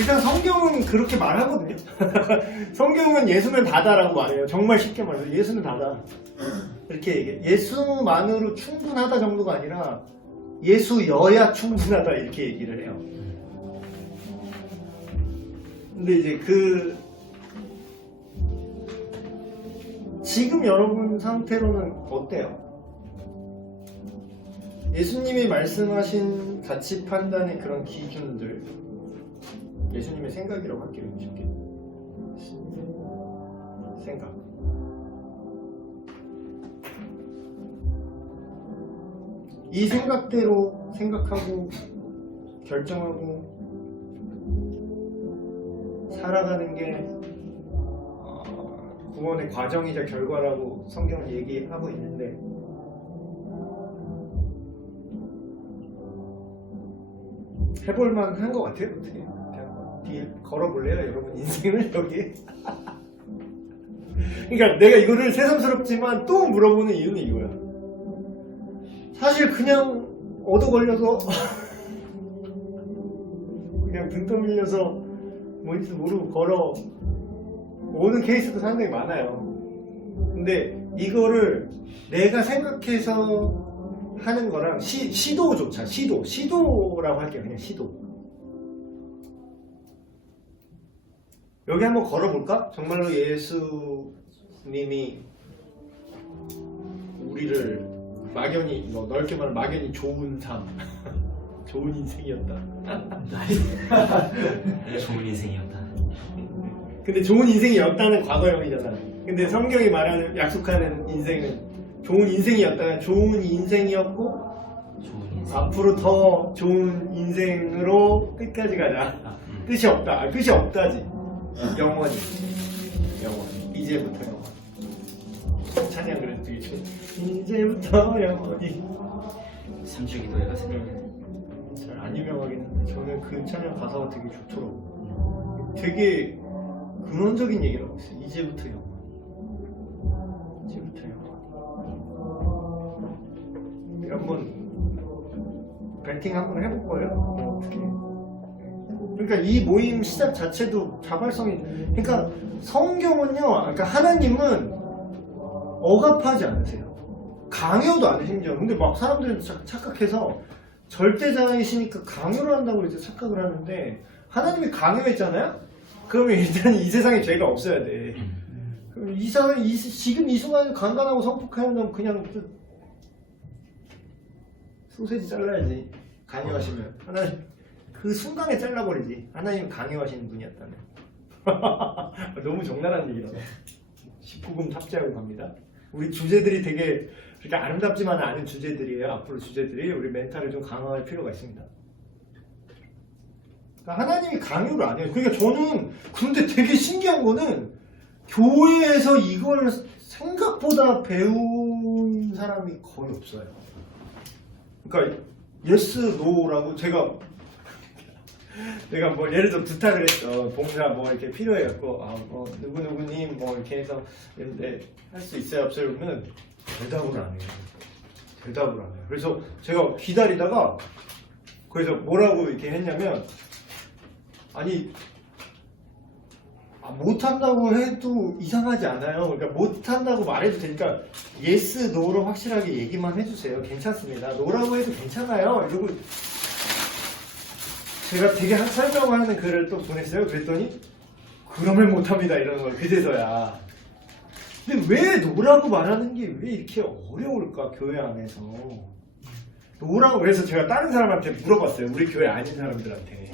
일단 성경은 그렇게 말하거든요. 성경은 예수는 다다라고 말해요. 정말 쉽게 말해서 예수는 다다. 이렇게 얘기해. 예수만으로 충분하다 정도가 아니라 예수여야 충분하다 이렇게 얘기를 해요. 근데 이제 지금 여러분 상태로는 어때요? 예수님이 말씀하신 가치 판단의 그런 기준들, 예수님의 생각이라고 할게요. 쉽게. 생각. 이 생각대로 생각하고 결정하고 살아가는 게 구원의 과정이자 결과라고 성경은 얘기하고 있는데 해볼만 한 것 같아요. 어떻게 그냥 뒤에 걸어볼래요 여러분 인생을 여기. 그러니까 내가 이거를 새삼스럽지만 또 물어보는 이유는 이거야. 사실 그냥 얻어 걸려서 그냥 등 떠밀려서 뭔지도 모르고 걸어 오는 케이스도 상당히 많아요. 근데 이거를 내가 생각해서 하는 거랑 시도조차 시도라고 할게요. 그냥 시도. 여기 한번 걸어볼까? 정말로 예수님이 우리를 막연히 넓게 말하면 막연히 좋은 삶 좋은 인생이었다. 좋은 인생이었다. 근데 좋은 인생이었다는 과거형이잖아. 근데 성경이 말하는 약속하는 인생은 좋은 인생이었다는 좋은 인생이었고 좋은 인생. 앞으로 더 좋은 인생으로 끝까지 가자. 끝이 없다. 끝이 없다지. 영원히 이제부터 영원히. 찬양 그래도 되게 좋아. 이제부터 영원히. 3주 기도회가 생각나. 잘 안 유명하긴 한데 저는 그 찬양 가사가 되게 좋더라고. 되게 근원적인 얘기를 하고 있어요. 이제부터 영원히. 이제부터 영원히. 한번 배팅 한번 해볼 거예요. 어떻게? 그러니까 이 모임 시작 자체도 자발성이. 그러니까 성경은요. 그러니까 하나님은 억압하지 않으세요. 강요도 안 해 심지어. 근데 막 사람들은 착각해서 절대자이시니까 강요를 한다고 이제 착각을 하는데 하나님이 강요했잖아요. 그러면 일단 이 세상에 죄가 없어야 돼. 그럼 지금 이 순간에 강간하고 성폭행하면 그냥 소세지 잘라야지. 강요하시면 하나님 그 순간에 잘라버리지. 하나님 강요하시는 분이었다면. 너무 적나라한 얘기라서 19금 탑재하고 갑니다. 우리 주제들이 되게 그렇게 아름답지만 않은 주제들이에요. 앞으로 주제들이 우리 멘탈을 좀 강화할 필요가 있습니다. 그러니까 하나님이 강요를 안 해요. 그러니까 저는 근데 되게 신기한 거는 교회에서 이걸 생각보다 배운 사람이 거의 없어요. 그러니까 예스 노라고 제가 뭐 예를 들어 부탁을 했어. 봉사 뭐 이렇게 필요해갖고 뭐 누구님 뭐 이렇게 해서 근데 할 수 있어요 없어요 그러면 대답을 안 해요. 대답을 안 해요. 그래서 제가 기다리다가 그래서 뭐라고 이렇게 했냐면 아니 못한다고 해도 이상하지 않아요. 그러니까 못한다고 말해도 되니까 예스 노로 확실하게 얘기만 해주세요. 괜찮습니다. 노라고 해도 괜찮아요. 이러고 제가 되게 설명하는 글을 또 보냈어요. 그랬더니 그러면 못합니다 이러는 거예요. 그제서야. 근데 왜 노라고 말하는 게 왜 이렇게 어려울까 교회 안에서. 노라고 그래서 제가 다른 사람한테 물어봤어요. 우리 교회 아닌 사람들한테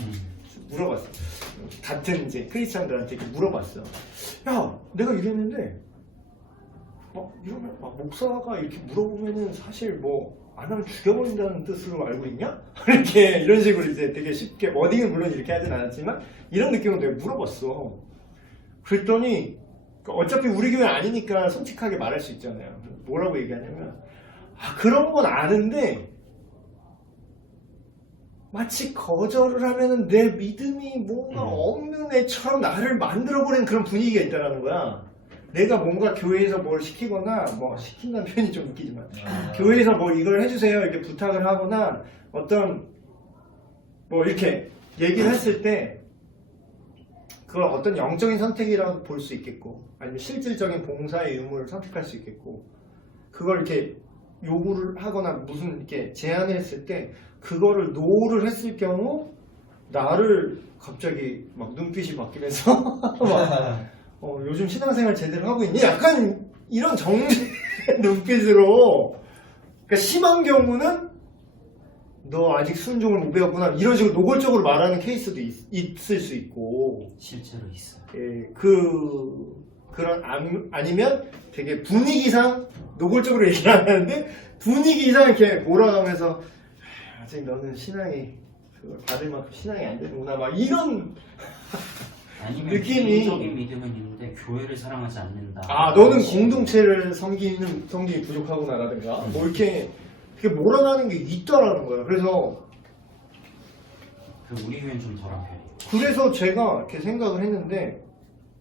물어봤어. 같은 이제 크리스찬들한테 이렇게 물어봤어. 야 내가 이랬는데 이러면 목사가 이렇게 물어보면은 사실 뭐 안 하면 죽여버린다는 뜻으로 알고 있냐? 이렇게 이런 식으로 이제 되게 쉽게 워딩은 물론 이렇게 하진 않았지만 이런 느낌으로 내가 물어봤어. 그랬더니 어차피 우리 교회 아니니까 솔직하게 말할 수 있잖아요. 뭐라고 얘기하냐면 그런 건 아는데 마치 거절을 하면은 내 믿음이 뭔가 없는 애처럼 나를 만들어버리는 그런 분위기가 있다라는 거야. 내가 뭔가 교회에서 뭘 시키거나, 뭐, 시킨다는 표현이 좀 웃기지만, 교회에서 뭐 이걸 해주세요, 이렇게 부탁을 하거나, 어떤, 뭐 이렇게 얘기를 했을 때, 그걸 어떤 영적인 선택이라고 볼 수 있겠고, 아니면 실질적인 봉사의 의무를 선택할 수 있겠고, 그걸 이렇게 요구를 하거나 무슨 이렇게 제안을 했을 때, 그거를 노를 했을 경우, 나를 갑자기 막 눈빛이 바뀌면서, 막, 요즘 신앙생활 제대로 하고 있니? 약간 이런 정죄 눈빛으로, 그러니까 심한 경우는 너 아직 순종을 못 배웠구나 이런 식으로 노골적으로 말하는 케이스도 있을 수 있고, 실제로 있어요. 예, 그런 아니면 되게 분위기상 노골적으로 얘기를 안 하는데 분위기상 이렇게 몰아가면서 아직 너는 신앙이 그걸 받을 만큼 신앙이 안 되는구나 막 이런 아니면 느낌이- 개인적인 믿음은 있는데 교회를 사랑하지 않는다. 너는 공동체를 섬김이 부족하구나라든가 뭐 이렇게 몰아가는 게 있다라는 거예요. 그래서 우리 교회는 좀 덜한 편이에요. 그래서 제가 이렇게 생각을 했는데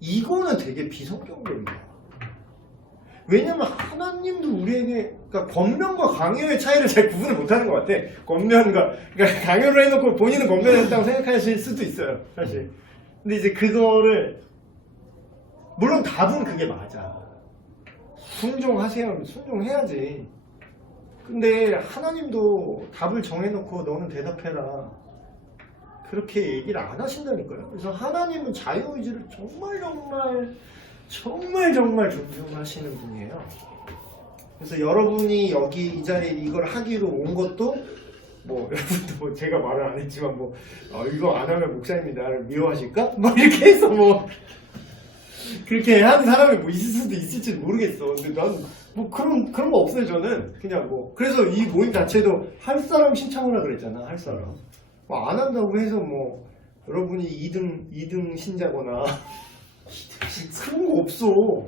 이거는 되게 비성경적이에요. 왜냐면 하나님도 우리에게 그러니까 권면과 강요의 차이를 잘 구분을 못하는 것 같아. 권면과 그러니까 강요를 해놓고 본인은 권면을 했다고 생각하실 수도 있어요, 사실. 근데 이제 그거를 물론 답은 그게 맞아. 순종하세요. 순종해야지. 근데 하나님도 답을 정해놓고 너는 대답해라. 그렇게 얘기를 안 하신다니까요. 그래서 하나님은 자유의지를 정말 존중하시는 분이에요. 그래서 여러분이 여기 이 자리에 이걸 하기로 온 것도 뭐 여러분도 뭐 제가 말을 안 했지만 뭐 이거 안 하면 목사님이 나를 미워하실까? 뭐 이렇게 해서 뭐 그렇게 하는 사람이 뭐 있을 수도 있을지 모르겠어. 근데 난 뭐 그런 거 없어요. 저는 그냥 뭐 그래서 이 모임 자체도 할 사람 신청하라 그랬잖아. 할 사람. 뭐 안 한다고 해서 뭐 여러분이 2등 신자거나 그런 거 없어.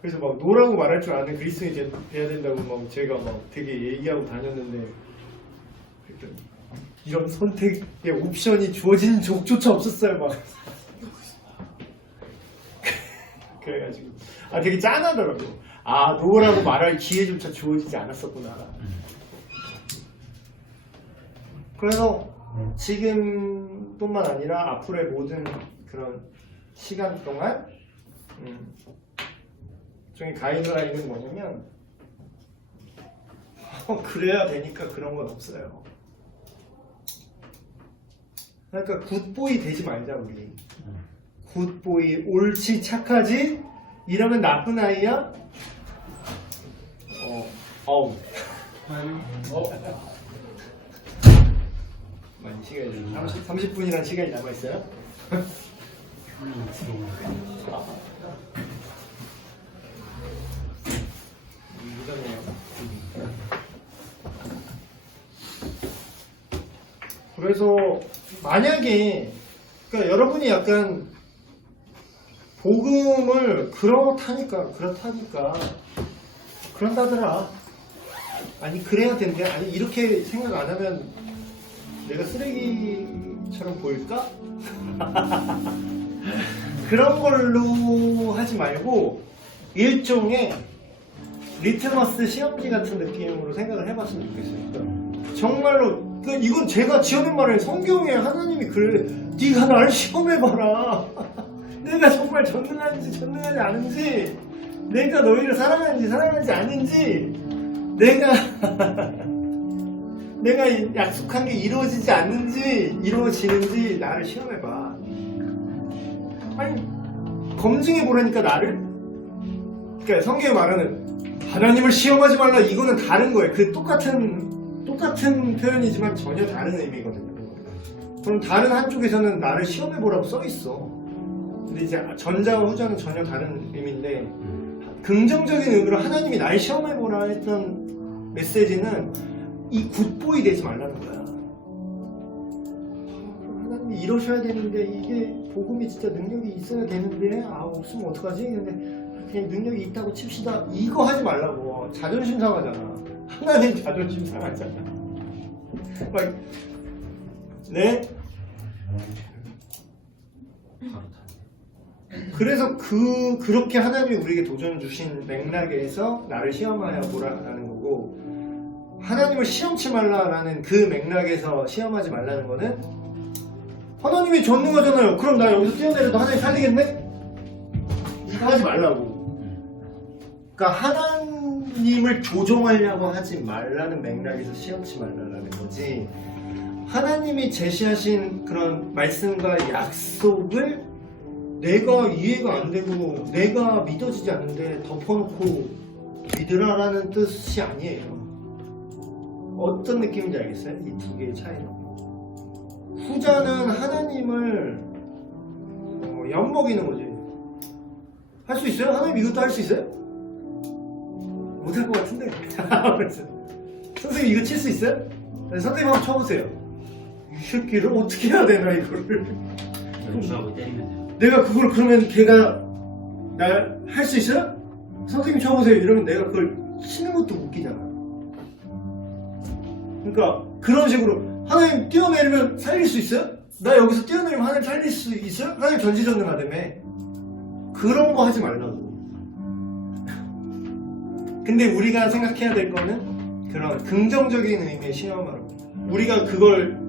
그래서 막 노라고 말할 줄 아는 그리스도인이 돼야 된다고 막 제가 막 되게 얘기하고 다녔는데 이런 선택의 옵션이 주어진 적조차 없었어요. 막 그래가지고 되게 짠하더라고. 노라고 말할 기회조차 주어지지 않았었구나. 그래서 지금뿐만 아니라 앞으로의 모든 그런 시간 동안 저기 가이드라인은 뭐냐면 그래야 되니까 그런 건 없어요. 그러니까 굿보이 되지 말자 우리. 굿보이 옳지 착하지 이러면 나쁜 아이야? 많이 시간이 30분이라는 시간이 남아있어요? 그래서 만약에 그러니까 여러분이 약간 복음을 그런다더라. 아니 그래야 된대. 아니 이렇게 생각 안 하면 내가 쓰레기처럼 보일까? 그런 걸로 하지 말고 일종의 리트머스 시험지 같은 느낌으로 생각을 해봤으면 좋겠어요. 정말로 이건 제가 지어낸 말은 성경에 하나님이 그래. 네가 나를 시험해봐라. 내가 정말 전능한지 않은지, 내가 너희를 사랑하는지 아닌지, 내가 약속한 게 이루어지지 않는지 이루어지는지 나를 시험해봐. 아니 검증해보라니까 나를. 그러니까 성경에 말하는 하나님을 시험하지 말라 이거는 다른 거예요. 그 똑같은 표현이지만 전혀 다른 의미거든요. 그럼 다른 한쪽에서는 나를 시험해보라고 써있어. 근데 이제 전자와 후자는 전혀 다른 의미인데 긍정적인 의미로 하나님이 날 시험해보라 했던 메시지는 이 굿보이 되지 말라는 거야. 하나님이 이러셔야 되는데 이게 복음이 진짜 능력이 있어야 되는데 없으면 어떡하지? 근데 그냥 능력이 있다고 칩시다. 이거 하지 말라고. 자존심 상하잖아. 하나님 자존심 상하잖아. 막 네? 바로 타네. 그래서 그렇게 하나님이 우리에게 도전 주신 맥락에서 나를 시험하여 보라라는 거고, 하나님을 시험치 말라라는 그 맥락에서 시험하지 말라는 거는 하나님이 전능하잖아요. 그럼 나 여기서 뛰어내려도 하나님 살리겠네? 이거 하지 말라고. 그러니까 하나님을 조종하려고 하지 말라는 맥락에서 시험치 말라는 거지, 하나님이 제시하신 그런 말씀과 약속을 내가 이해가 안 되고 내가 믿어지지 않는데 덮어놓고 믿으라라는 뜻이 아니에요. 어떤 느낌인지 알겠어요? 이 두 개의 차이는. 후자는 하나님을 엿먹이는 거지. 할 수 있어요? 하나님 이것도 할 수 있어요? 못할 것 같은데. 선생님 이거 칠 수 있어요? 선생님 한번 쳐보세요. 이 새끼를 어떻게 해야 되나 이거를. 연주하고 때리면 돼요. 내가 그걸 그러면 걔가 나 할 수 있어요? 선생님 쳐보세요 이러면 내가 그걸 치는 것도 웃기잖아. 그러니까 그런 식으로 하나님 뛰어내리면 살릴 수 있어요? 나 여기서 뛰어내리면 하나님 살릴 수 있어요? 하나님 전지전능하다며. 그런 거 하지 말라고. 근데 우리가 생각해야 될 거는 그런 긍정적인 의미의 시험하라고. 우리가 그걸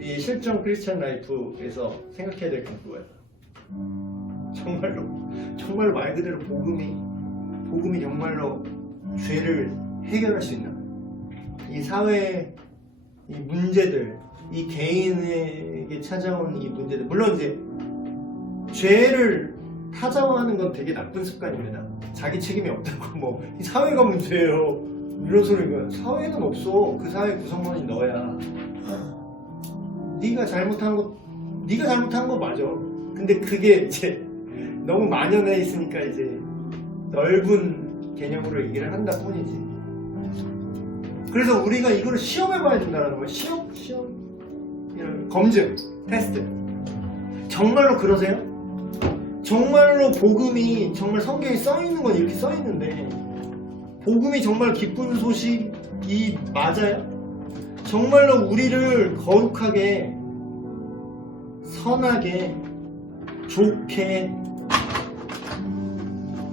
이 실전 크리스찬 라이프에서 생각해야 될 건 그거예요. 정말로 말 그대로 복음이 정말로 죄를 해결할 수 있나? 이 사회의 이 문제들, 이 개인에게 찾아온 이 문제들, 물론 이제 죄를 타자화하는 건 되게 나쁜 습관입니다. 자기 책임이 없다고 뭐 이 사회가 문제예요 이런 소리가. 사회는 없어. 그 사회 구성원이 너야. 네가 잘못한 거 맞아. 근데 그게 이제 너무 만연해 있으니까 이제 넓은 개념으로 얘기를 한다 뿐이지. 그래서 우리가 이거를 시험해봐야 된다는 거예요. 시험, 이런 검증, 테스트. 정말로 그러세요? 정말로 복음이 정말 성경에 써 있는 건 이렇게 써 있는데 복음이 정말 기쁜 소식이 맞아요? 정말로 우리를 거룩하게, 선하게, 좋게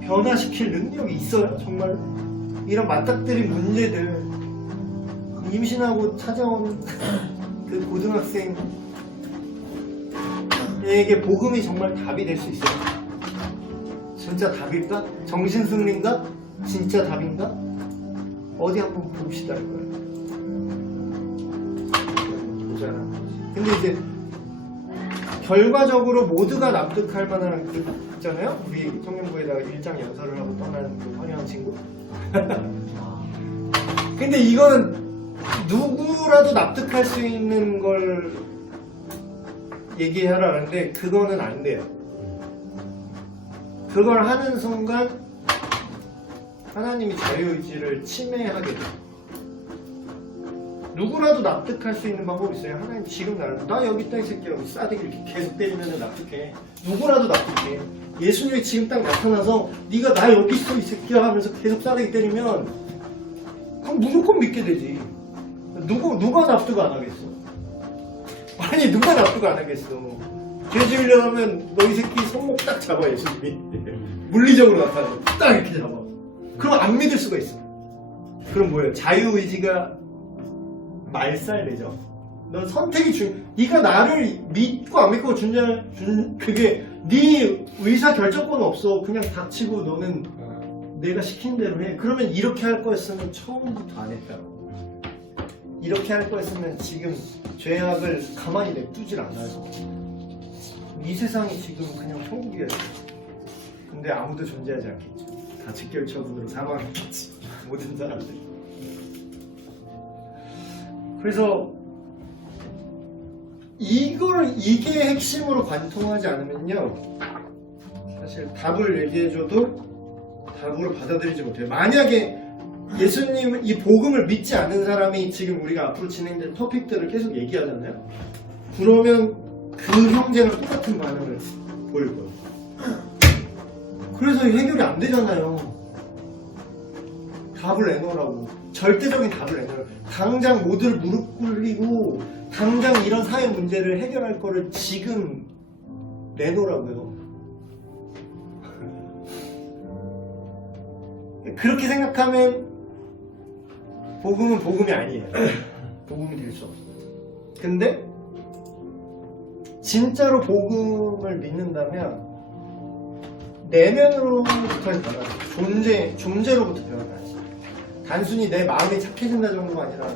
변화시킬 능력이 있어요? 정말로? 이런 맞닥뜨린 문제들, 임신하고 찾아오는 그 고등학생에게 복음이 정말 답이 될 수 있어요? 진짜 답일까? 정신승리인가? 진짜 답인가? 어디 한번 봅시다 이거예요. 보잖아. 근데 이제 결과적으로 모두가 납득할 만한 그 있잖아요? 우리 청년부에다가 1장 연설을 하고 떠난 그 화려한 친구. 근데 이거는 누구라도 납득할 수 있는 걸 얘기하라는데 그거는 안 돼요. 그걸 하는 순간 하나님이 자유의지를 침해하게 돼요. 누구라도 납득할 수 있는 방법이 있어요. 하나님 지금 나 여기 있다 이 새끼라고 싸대기 이렇게 계속 때리면 납득해. 누구라도 납득해. 예수님이 지금 딱 나타나서 네가 나 여기 있어 이 새끼야 하면서 계속 싸대기 때리면 그럼 무조건 믿게 되지. 누가 납득 안 하겠어? 아니 누가 납득 안 하겠어? 죄 지으려고 하면 너 이 새끼 손목 딱 잡아 예수님이. 물리적으로 나타나고 딱 이렇게 잡아. 그럼 안 믿을 수가 있어. 그럼 뭐예요? 자유의지가 말살되죠. 넌 선택이 네가 나를 믿고 안 믿고 그게 네 의사 결정권 없어. 그냥 닥치고 너는 내가 시킨 대로 해. 그러면 이렇게 할 거였으면 처음부터 안 했다고. 이렇게 할 거였으면 지금 죄악을 가만히 냅두질 않아요. 이 세상이 지금 그냥 천국이에요. 근데 아무도 존재하지 않겠죠. 다 직결 처분으로 사망했겠지. 모든 사람들. 그래서 이게 핵심으로 관통하지 않으면요, 사실 답을 얘기해줘도 답으로 받아들이지 못해요. 만약에 예수님 이 복음을 믿지 않는 사람이 지금 우리가 앞으로 진행될 토픽들을 계속 얘기하잖아요. 그러면 그 형제랑 똑같은 반응을 보일 거예요. 그래서 해결이 안 되잖아요. 답을 내놓으라고. 절대적인 답을 내놓으라고. 당장 모두를 무릎 꿇리고 당장 이런 사회 문제를 해결할 거를 지금 내놓으라고요. 그렇게 생각하면 복음은 복음이 아니에요. 복음이 될 수 없어요. 근데 진짜로 복음을 믿는다면 내면으로부터 변화하지. 존재로부터 변화하지. 단순히 내 마음이 착해진다 정도가 아니라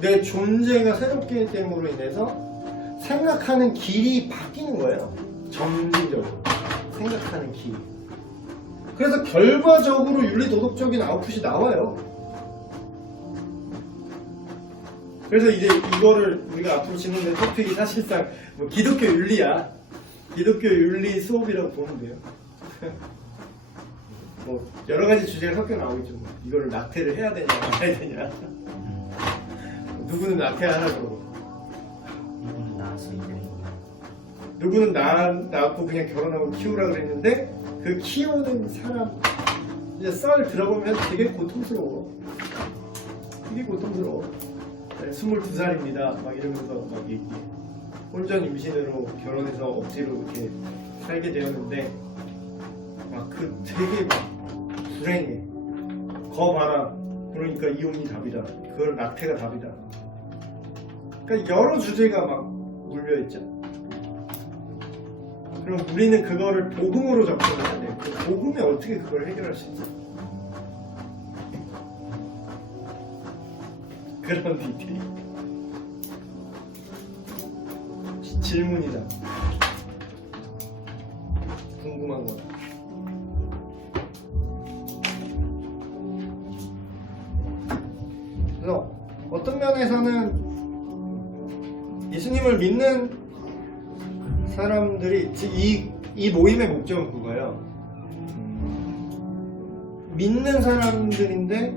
내 존재가 새롭게 됨으로 인해서 생각하는 길이 바뀌는 거예요. 점진적으로 생각하는 길. 그래서 결과적으로 윤리도덕적인 아웃풋이 나와요. 그래서 이제 이거를 우리가 앞으로 진행될 토픽이 사실상 뭐 기독교 윤리야. 기독교 윤리 수업이라고 보면 돼요. 뭐 여러 가지 주제가 섞여 나오겠죠. 뭐 이거를 낙태를 해야 되냐 말아야 되냐. 누구는 낙태하라 그러고 이거는 나와서 이거는 누구는 낳고 그냥 결혼하고 키우라 그랬는데 그 키우는 사람 이제 썰 들어보면 되게 고통스러워. 되게 고통스러워. 22살입니다. 막 이러면서 막 얘기해. 혼전 임신으로 결혼해서 억지로 이렇게 살게 되었는데 막 그 되게 막 불행해. 거 봐라. 그러니까 이혼이 답이다. 그걸 낙태가 답이다. 그러니까 여러 주제가 막 물려있죠. 그럼 우리는 그거를 복음으로 접근해야 돼. 그 복음에 어떻게 그걸 해결할 수 있지? 그런 디테일. 질문이다. 궁금한 거다. 그래서 어떤 면에서는 예수님을 믿는 사람들이 이 모임의 목적은 그거예요. 믿는 사람들인데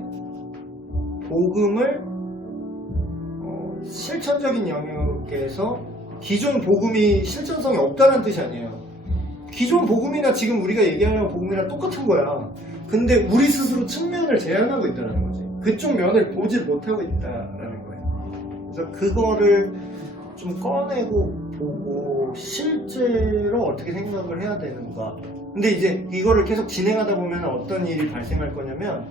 복음을 실천적인 영역에서 기존 복음이 실천성이 없다는 뜻이 아니에요. 기존 복음이나 지금 우리가 얘기하는 복음이랑 똑같은 거야. 근데 우리 스스로 측면을 제한하고 있다는 거지. 그쪽 면을 보지 못하고 있다라는 거예요. 그래서 그거를 좀 꺼내고 보고 실제로 어떻게 생각을 해야 되는가. 근데 이제 이거를 계속 진행하다 보면 어떤 일이 발생할 거냐면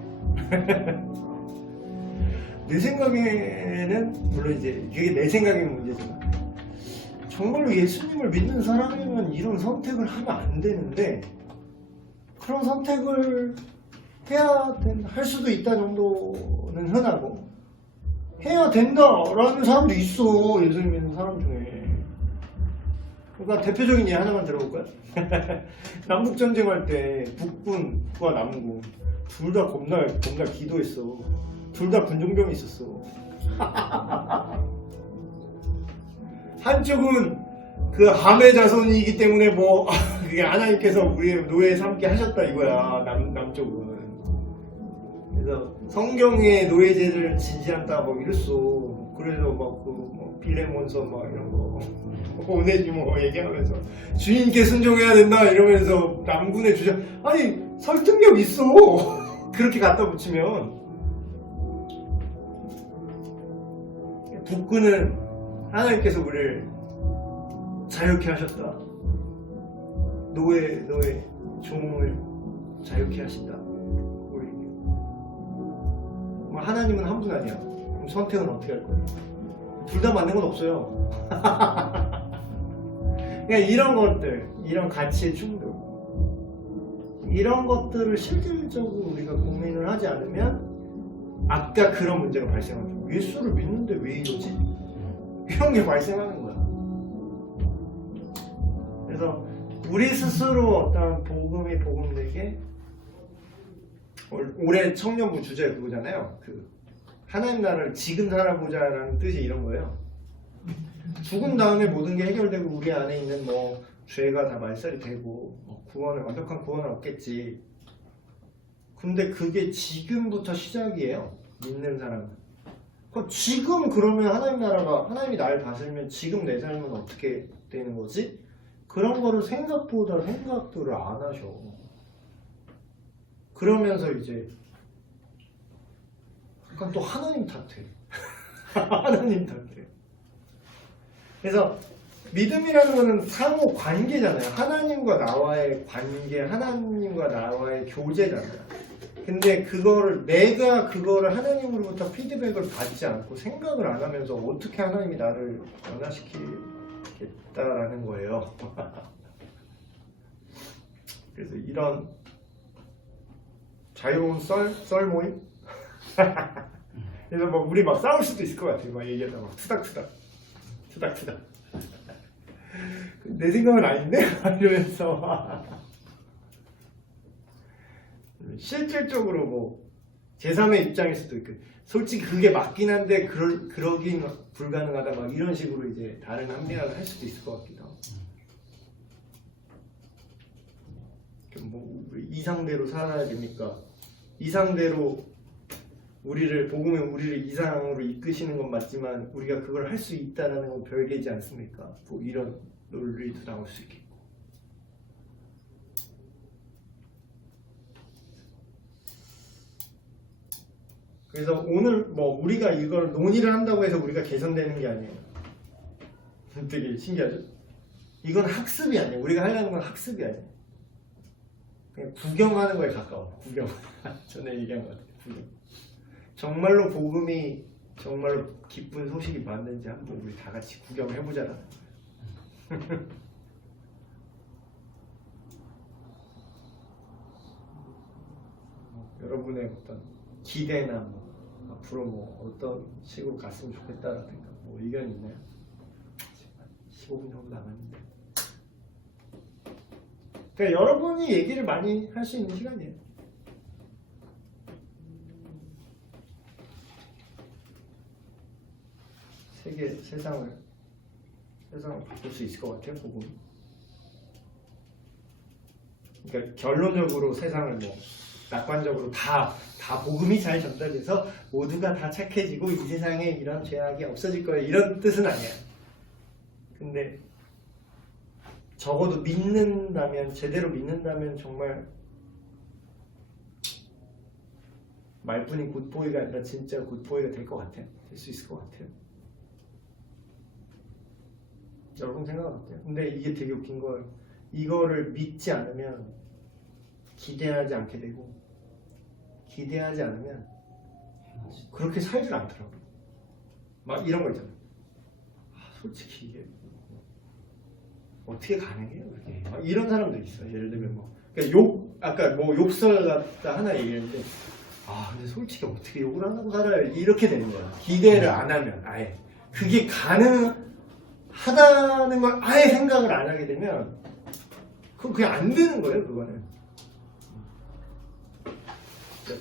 내 생각에는 물론 이제 이게 내 생각의 문제지만 정말로 예수님을 믿는 사람이면 이런 선택을 하면 안 되는데 그런 선택을 할 수도 있다 정도는 흔하고 해야 된다라는 사람도 있어. 예수님 믿는 사람 중에. 그러니까 대표적인 예 하나만 들어볼까요? 남북전쟁할 때 북군과 남군 둘 다 겁나 기도했어. 둘 다 군종병이 있었어. 한쪽은 그 함의 자손이기 때문에 뭐 그게 하나님께서 우리의 노예 삼게 하셨다 이거야. 남쪽은. 그래서 성경의 노예제를 지지한다 뭐 이랬어. 그래서 막 뭐 빌레몬서 막 이런 거 오네지모 얘기하면서 주인께 순종해야 된다 이러면서 남군의 주장 아니 설득력 있어. 그렇게 갖다 붙이면 북군은 하나님께서 우리를 자유케 하셨다. 노예 종을 자유케 하신다. 하나님은 한 분 아니야. 그럼 선택은 어떻게 할 거야? 둘 다 맞는 건 없어요. 그냥 이런 것들, 이런 가치의 충돌, 이런 것들을 실질적으로 우리가 고민을 하지 않으면 아까 그런 문제가 발생하죠. 예수를 믿는데 왜 이러지? 이런 게 발생하는 거야. 그래서 우리 스스로 어떤 복음이 복음되게 올해 청년부 주제가 그거잖아요. 그 하나님 나라를 지금 살아보자라는 뜻이 이런 거예요. 죽은 다음에 모든 게 해결되고 우리 안에 있는 뭐 죄가 다 말살이 되고 완벽한 구원은 없겠지. 근데 그게 지금부터 시작이에요. 믿는 사람은. 그럼 지금 그러면 하나님 나라가 하나님이 나를 다스리면 지금 내 삶은 어떻게 되는 거지? 그런 거를 생각들을 안 하셔. 그러면서 이제 약간 또 하나님 탓해. 하나님 탓해. 그래서 믿음이라는 거는 상호 관계잖아요. 하나님과 나와의 관계, 하나님과 나와의 교제잖아요. 근데 내가 그거를 하나님으로부터 피드백을 받지 않고 생각을 안 하면서 어떻게 하나님이 나를 변화시키겠다라는 거예요. 그래서 이런 자유로운 썰 모임? 그래서 우리 막 싸울 수도 있을 것 같아요. 막 얘기하다 막 투닥투닥. 내 생각은 아닌데? 이러면서 실질적으로 제3의 입장일 수도 있고 솔직히 그게 맞긴 한데 그러긴 불가능하다 막 이런 식으로 이제 다른 합리화를 할 수도 있을 것 같기도 하고 이 상대로 살아야 되니까 이 상대로 복음의 우리를 이상으로 이끄시는 건 맞지만 우리가 그걸 할 수 있다는 건 별개지 않습니까? 이런 논리도 나올 수 있겠고 그래서 오늘 우리가 이걸 논의를 한다고 해서 우리가 개선되는 게 아니에요. 되게 신기하죠? 이건 학습이 아니에요. 우리가 하려는 건 학습이 아니에요. 그냥 구경하는 거에 가까워. 구경. 전에 얘기한 것 같아요. 구경. 정말로 복음이 정말로 기쁜 소식이 맞는지 한번 우리 다 같이 구경해보자라. 여러분의 어떤 기대나 앞으로 어떤 식으로 갔으면 좋겠다라든가 의견이 있나요? 15분 정도 남았는데 그러니까 여러분이 얘기를 많이 할 수 있는 시간이에요. 세상을 바꿀 수 있을 것 같아요, 복음이. 그러니까 결론적으로 세상을 낙관적으로 다 복음이 잘 전달돼서 모두가 다 착해지고 이 세상에 이런 죄악이 없어질 거예요. 이런 뜻은 아니야. 근데 적어도 제대로 믿는다면 정말 말뿐인 굿보이가 아니라 진짜 굿보이가 될 것 같아요. 될 수 있을 것 같아요. 여러분 생각은 어때요? 근데 이게 되게 웃긴 거예요. 이거를 믿지 않으면 기대하지 않게 되고 기대하지 않으면 그렇게 살질 않더라고요. 막 이런 거 있잖아요. 솔직히 이게 어떻게 가능해요? 그렇게. 막 이런 사람들 있어요. 예를 들면 그러니까 아까 욕설 같다 하나 얘기했는데 근데 솔직히 어떻게 욕을 안 하고 살아요? 이렇게 되는 거야. 기대를 안 하면 아예 그게 가능하다는 걸 아예 생각을 안 하게 되면 그게 안 되는 거예요. 그거는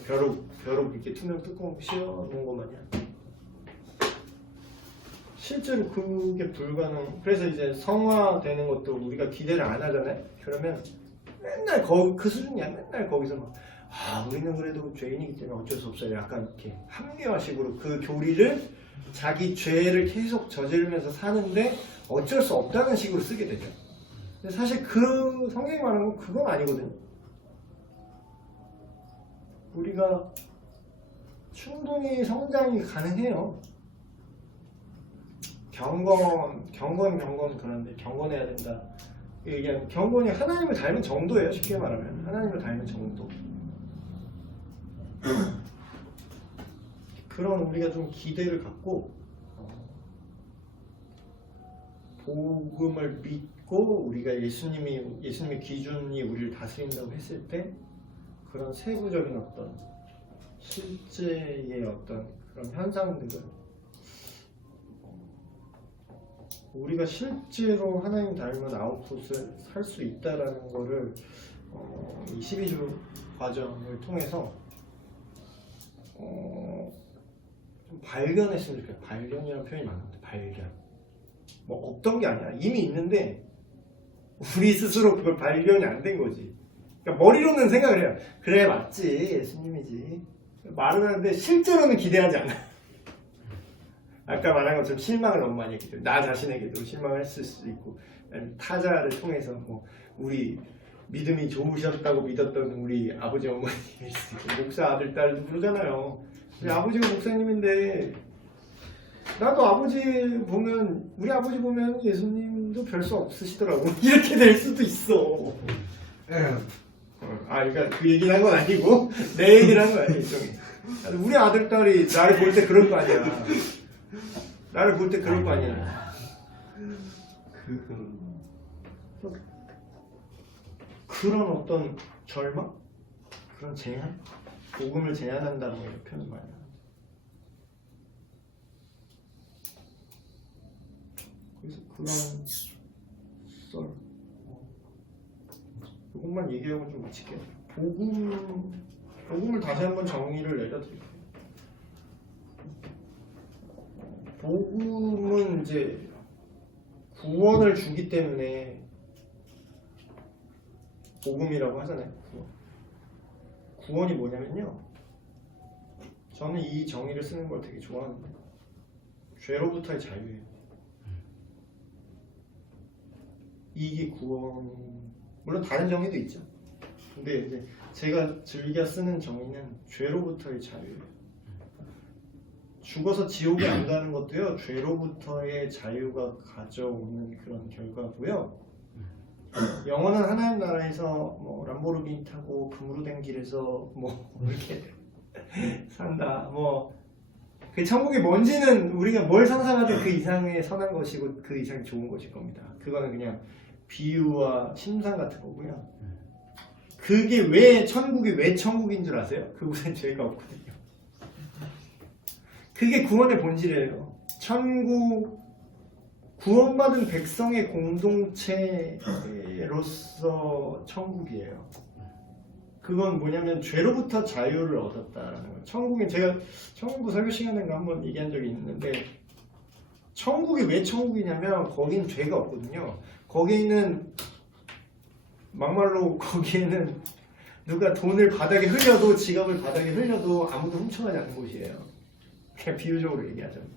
벼룩 이렇게 투명 뚜껑 씌워놓은 것 마냥 실제로 그게 불가능. 그래서 이제 성화되는 것도 우리가 기대를 안 하잖아요. 그러면 맨날 그 수준이야. 맨날 거기서 우리는 그래도 죄인이기 때문에 어쩔 수 없어요. 약간 이렇게 합리화식으로 그 교리를 자기 죄를 계속 저지르면서 사는데 어쩔 수 없다는 식으로 쓰게 되죠. 근데 사실 그 성경이 말하는 건 그건 아니거든요. 우리가 충분히 성장이 가능해요. 경건 그런데 경건해야 된다. 이게 경건이 하나님을 닮은 정도예요. 쉽게 말하면 하나님을 닮은 정도. 그런 우리가 좀 기대를 갖고 복음을 믿고 우리가 예수님의 기준이 우리를 다스린다고 했을 때 그런 세부적인 어떤 실제의 어떤 그런 현상들을 우리가 실제로 하나님 닮은 아웃풋을 살 수 있다라는 거를 이 12주 과정을 통해서 좀 발견했으면 좋겠어요. 발견이라는 표현이 많은데 발견. 없던 게 아니야. 이미 있는데 우리 스스로 그걸 발견이 안 된 거지. 그러니까 머리로는 생각을 해요. 그래 맞지 예수님이지. 말은 하는데 실제로는 기대하지 않아. 아까 말한 것처럼 실망을 너무 많이 했기 때문에 나 자신에게도 실망을 했을 수도 있고 타자를 통해서 우리 믿음이 좋으셨다고 믿었던 우리 아버지 어머니일 수도 있고 목사 아들 딸도 그러잖아요. 우리 아버지가 목사님인데 나도 아버지 보면 우리 아버지 보면 예수님도 별 수 없으시더라고. 이렇게 될 수도 있어. 그러니까 그 얘기를 한 건 아니고 내 얘기를 한 거야 일종의. 우리 아들 딸이 나를 볼 때 그럴 거 아니야. 나를 볼 때 그럴 거 아니야. 그런 어떤 절망, 그런 제한, 복음을 제한한다는 걸 표현 많이 하죠. 그래서 그런 썰. 이것만 얘기하고 좀 마칠게요. 복음을 다시 한번 정의를 내려드릴게요. 복음은 이제 구원을 주기 때문에 복음이라고 하잖아요. 구원이 뭐냐면요. 저는 이 정의를 쓰는 걸 되게 좋아하는데 죄로부터의 자유예요. 이게 구원. 물론 다른 정의도 있죠. 근데 이제 제가 즐겨 쓰는 정의는 죄로부터의 자유예요. 죽어서 지옥에 안 가는 것도요. 죄로부터의 자유가 가져오는 그런 결과고요. 영원한 하나님 나라에서 뭐 람보르기니 타고 금으로 된 길에서 뭐 이렇게 산다. 뭐 그 천국이 뭔지는 우리가 뭘 상상하든 그 이상의 선한 것이고 그 이상의 좋은 것일 겁니다. 그거는 그냥 비유와 심상 같은 거고요. 그게 왜 천국이 왜 천국인 줄 아세요? 그곳엔 죄가 없거든요. 그게 구원의 본질이에요. 천국 구원받은 백성의 공동체로서 천국이에요. 그건 뭐냐면 죄로부터 자유를 얻었다라는 거예요. 천국에 제가 천국부 설교 시간에 한번 얘기한 적이 있는데 천국이 왜 천국이냐면 거기는 죄가 없거든요. 거기는 막말로 거기에는 누가 돈을 바닥에 흘려도 지갑을 바닥에 흘려도 아무도 훔쳐가지 않는 곳이에요. 그냥 비유적으로 얘기하자면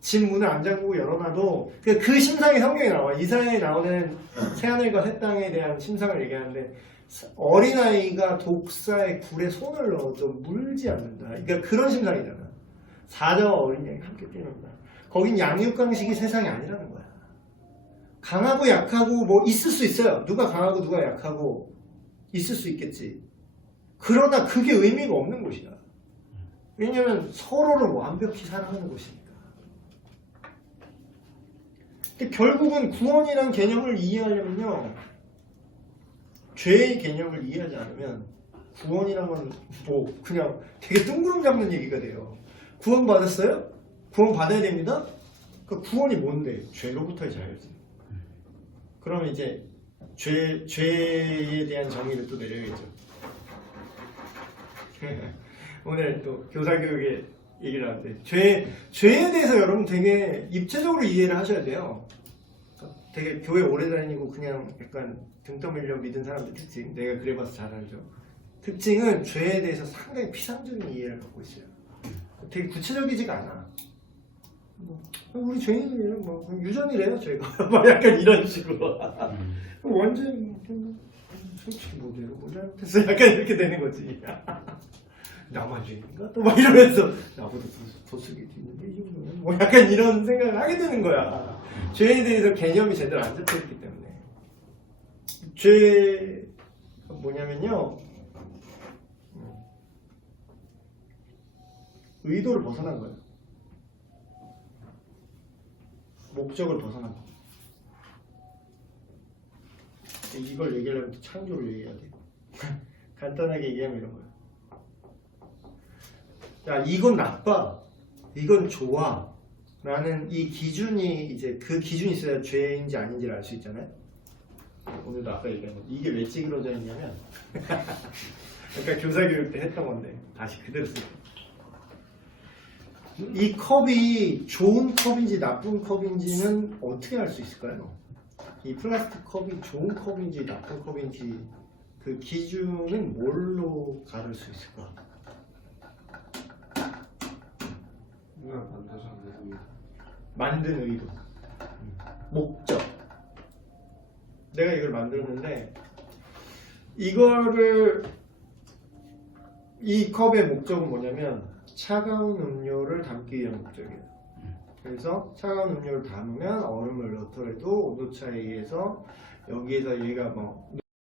집 문을 안 잠그고 열어놔도 그 심상이 성경에 나와. 이사야에 나오는 새하늘과 새 땅에 대한 심상을 얘기하는데 어린아이가 독사의 굴에 손을 넣어도 물지 않는다. 그러니까 그런 심상이잖아. 사자와 어린 양이 함께 뛰는다. 거긴 양육강식이 세상이 아니라는 거야. 강하고 약하고 뭐 있을 수 있어요. 누가 강하고 누가 약하고 있을 수 있겠지. 그러나 그게 의미가 없는 곳이야. 왜냐면 서로를 완벽히 사랑하는 곳이니까. 근데 결국은 구원이란 개념을 이해하려면요. 죄의 개념을 이해하지 않으면 구원이란 건 뭐 그냥 되게 뜬구름 잡는 얘기가 돼요. 구원 받았어요? 구원 받아야 됩니다? 그 구원이 뭔데? 죄로부터의 자유지. 그러면 이제 죄에 대한 정의를 또 내려야겠죠. 오늘 또 교사교육에 얘기를 하는데 죄에 대해서 여러분 되게 입체적으로 이해를 하셔야 돼요. 되게 교회 오래 다니고 그냥 약간 등 떠밀려 믿은 사람들 특징, 내가 그래봐서 잘 알죠. 특징은 죄에 대해서 상당히 피상적인 이해를 갖고 있어요. 되게 구체적이지가 않아. 우리 죄인이에요. 뭐 유전이래요, 죄가. 막 약간 이런 식으로. 완전 솔직히 뭐래요, 뭐 잘못했어. 약간 이렇게 되는 거지. 나만 죄인가? 또 막 이러면서 나보다 더 쓰게 되는데 이 정도는 뭐 약간 이런 생각을 하게 되는 거야. 죄에 대해서 개념이 제대로 안 잡혀있기 때문에. 죄가 뭐냐면요, 의도를 벗어난 거예요. 목적을 벗어난 거예요. 이걸 얘기하려면 창조를 얘기해야 돼요. 간단하게 얘기하면 이런 거예요. 야, 이건 나빠, 이건 좋아 라는 이 기준이 이제 그 기준이 있어야 죄인지 아닌지를 알 수 있잖아요. 오늘도 아까 얘기한 거 이게 왜 찌그러져 있냐면 아까 교사교육 때 했던 건데 다시 그대로 쓰고, 이 컵이 좋은 컵인지 나쁜 컵인지는 어떻게 알 수 있을까요? 이 플라스틱 컵이 좋은 컵인지 나쁜 컵인지 그 기준은 뭘로 가를 수 있을까? 누가 만들어서 만든 의도, 목적. 내가 이걸 만들었는데 이거를 이 컵의 목적은 뭐냐면 차가운 음료를 담기 위한 목적이에요. 그래서 차가운 음료를 담으면 얼음을 넣더라도 온도차에 의해서 여기에서 얘가 뭐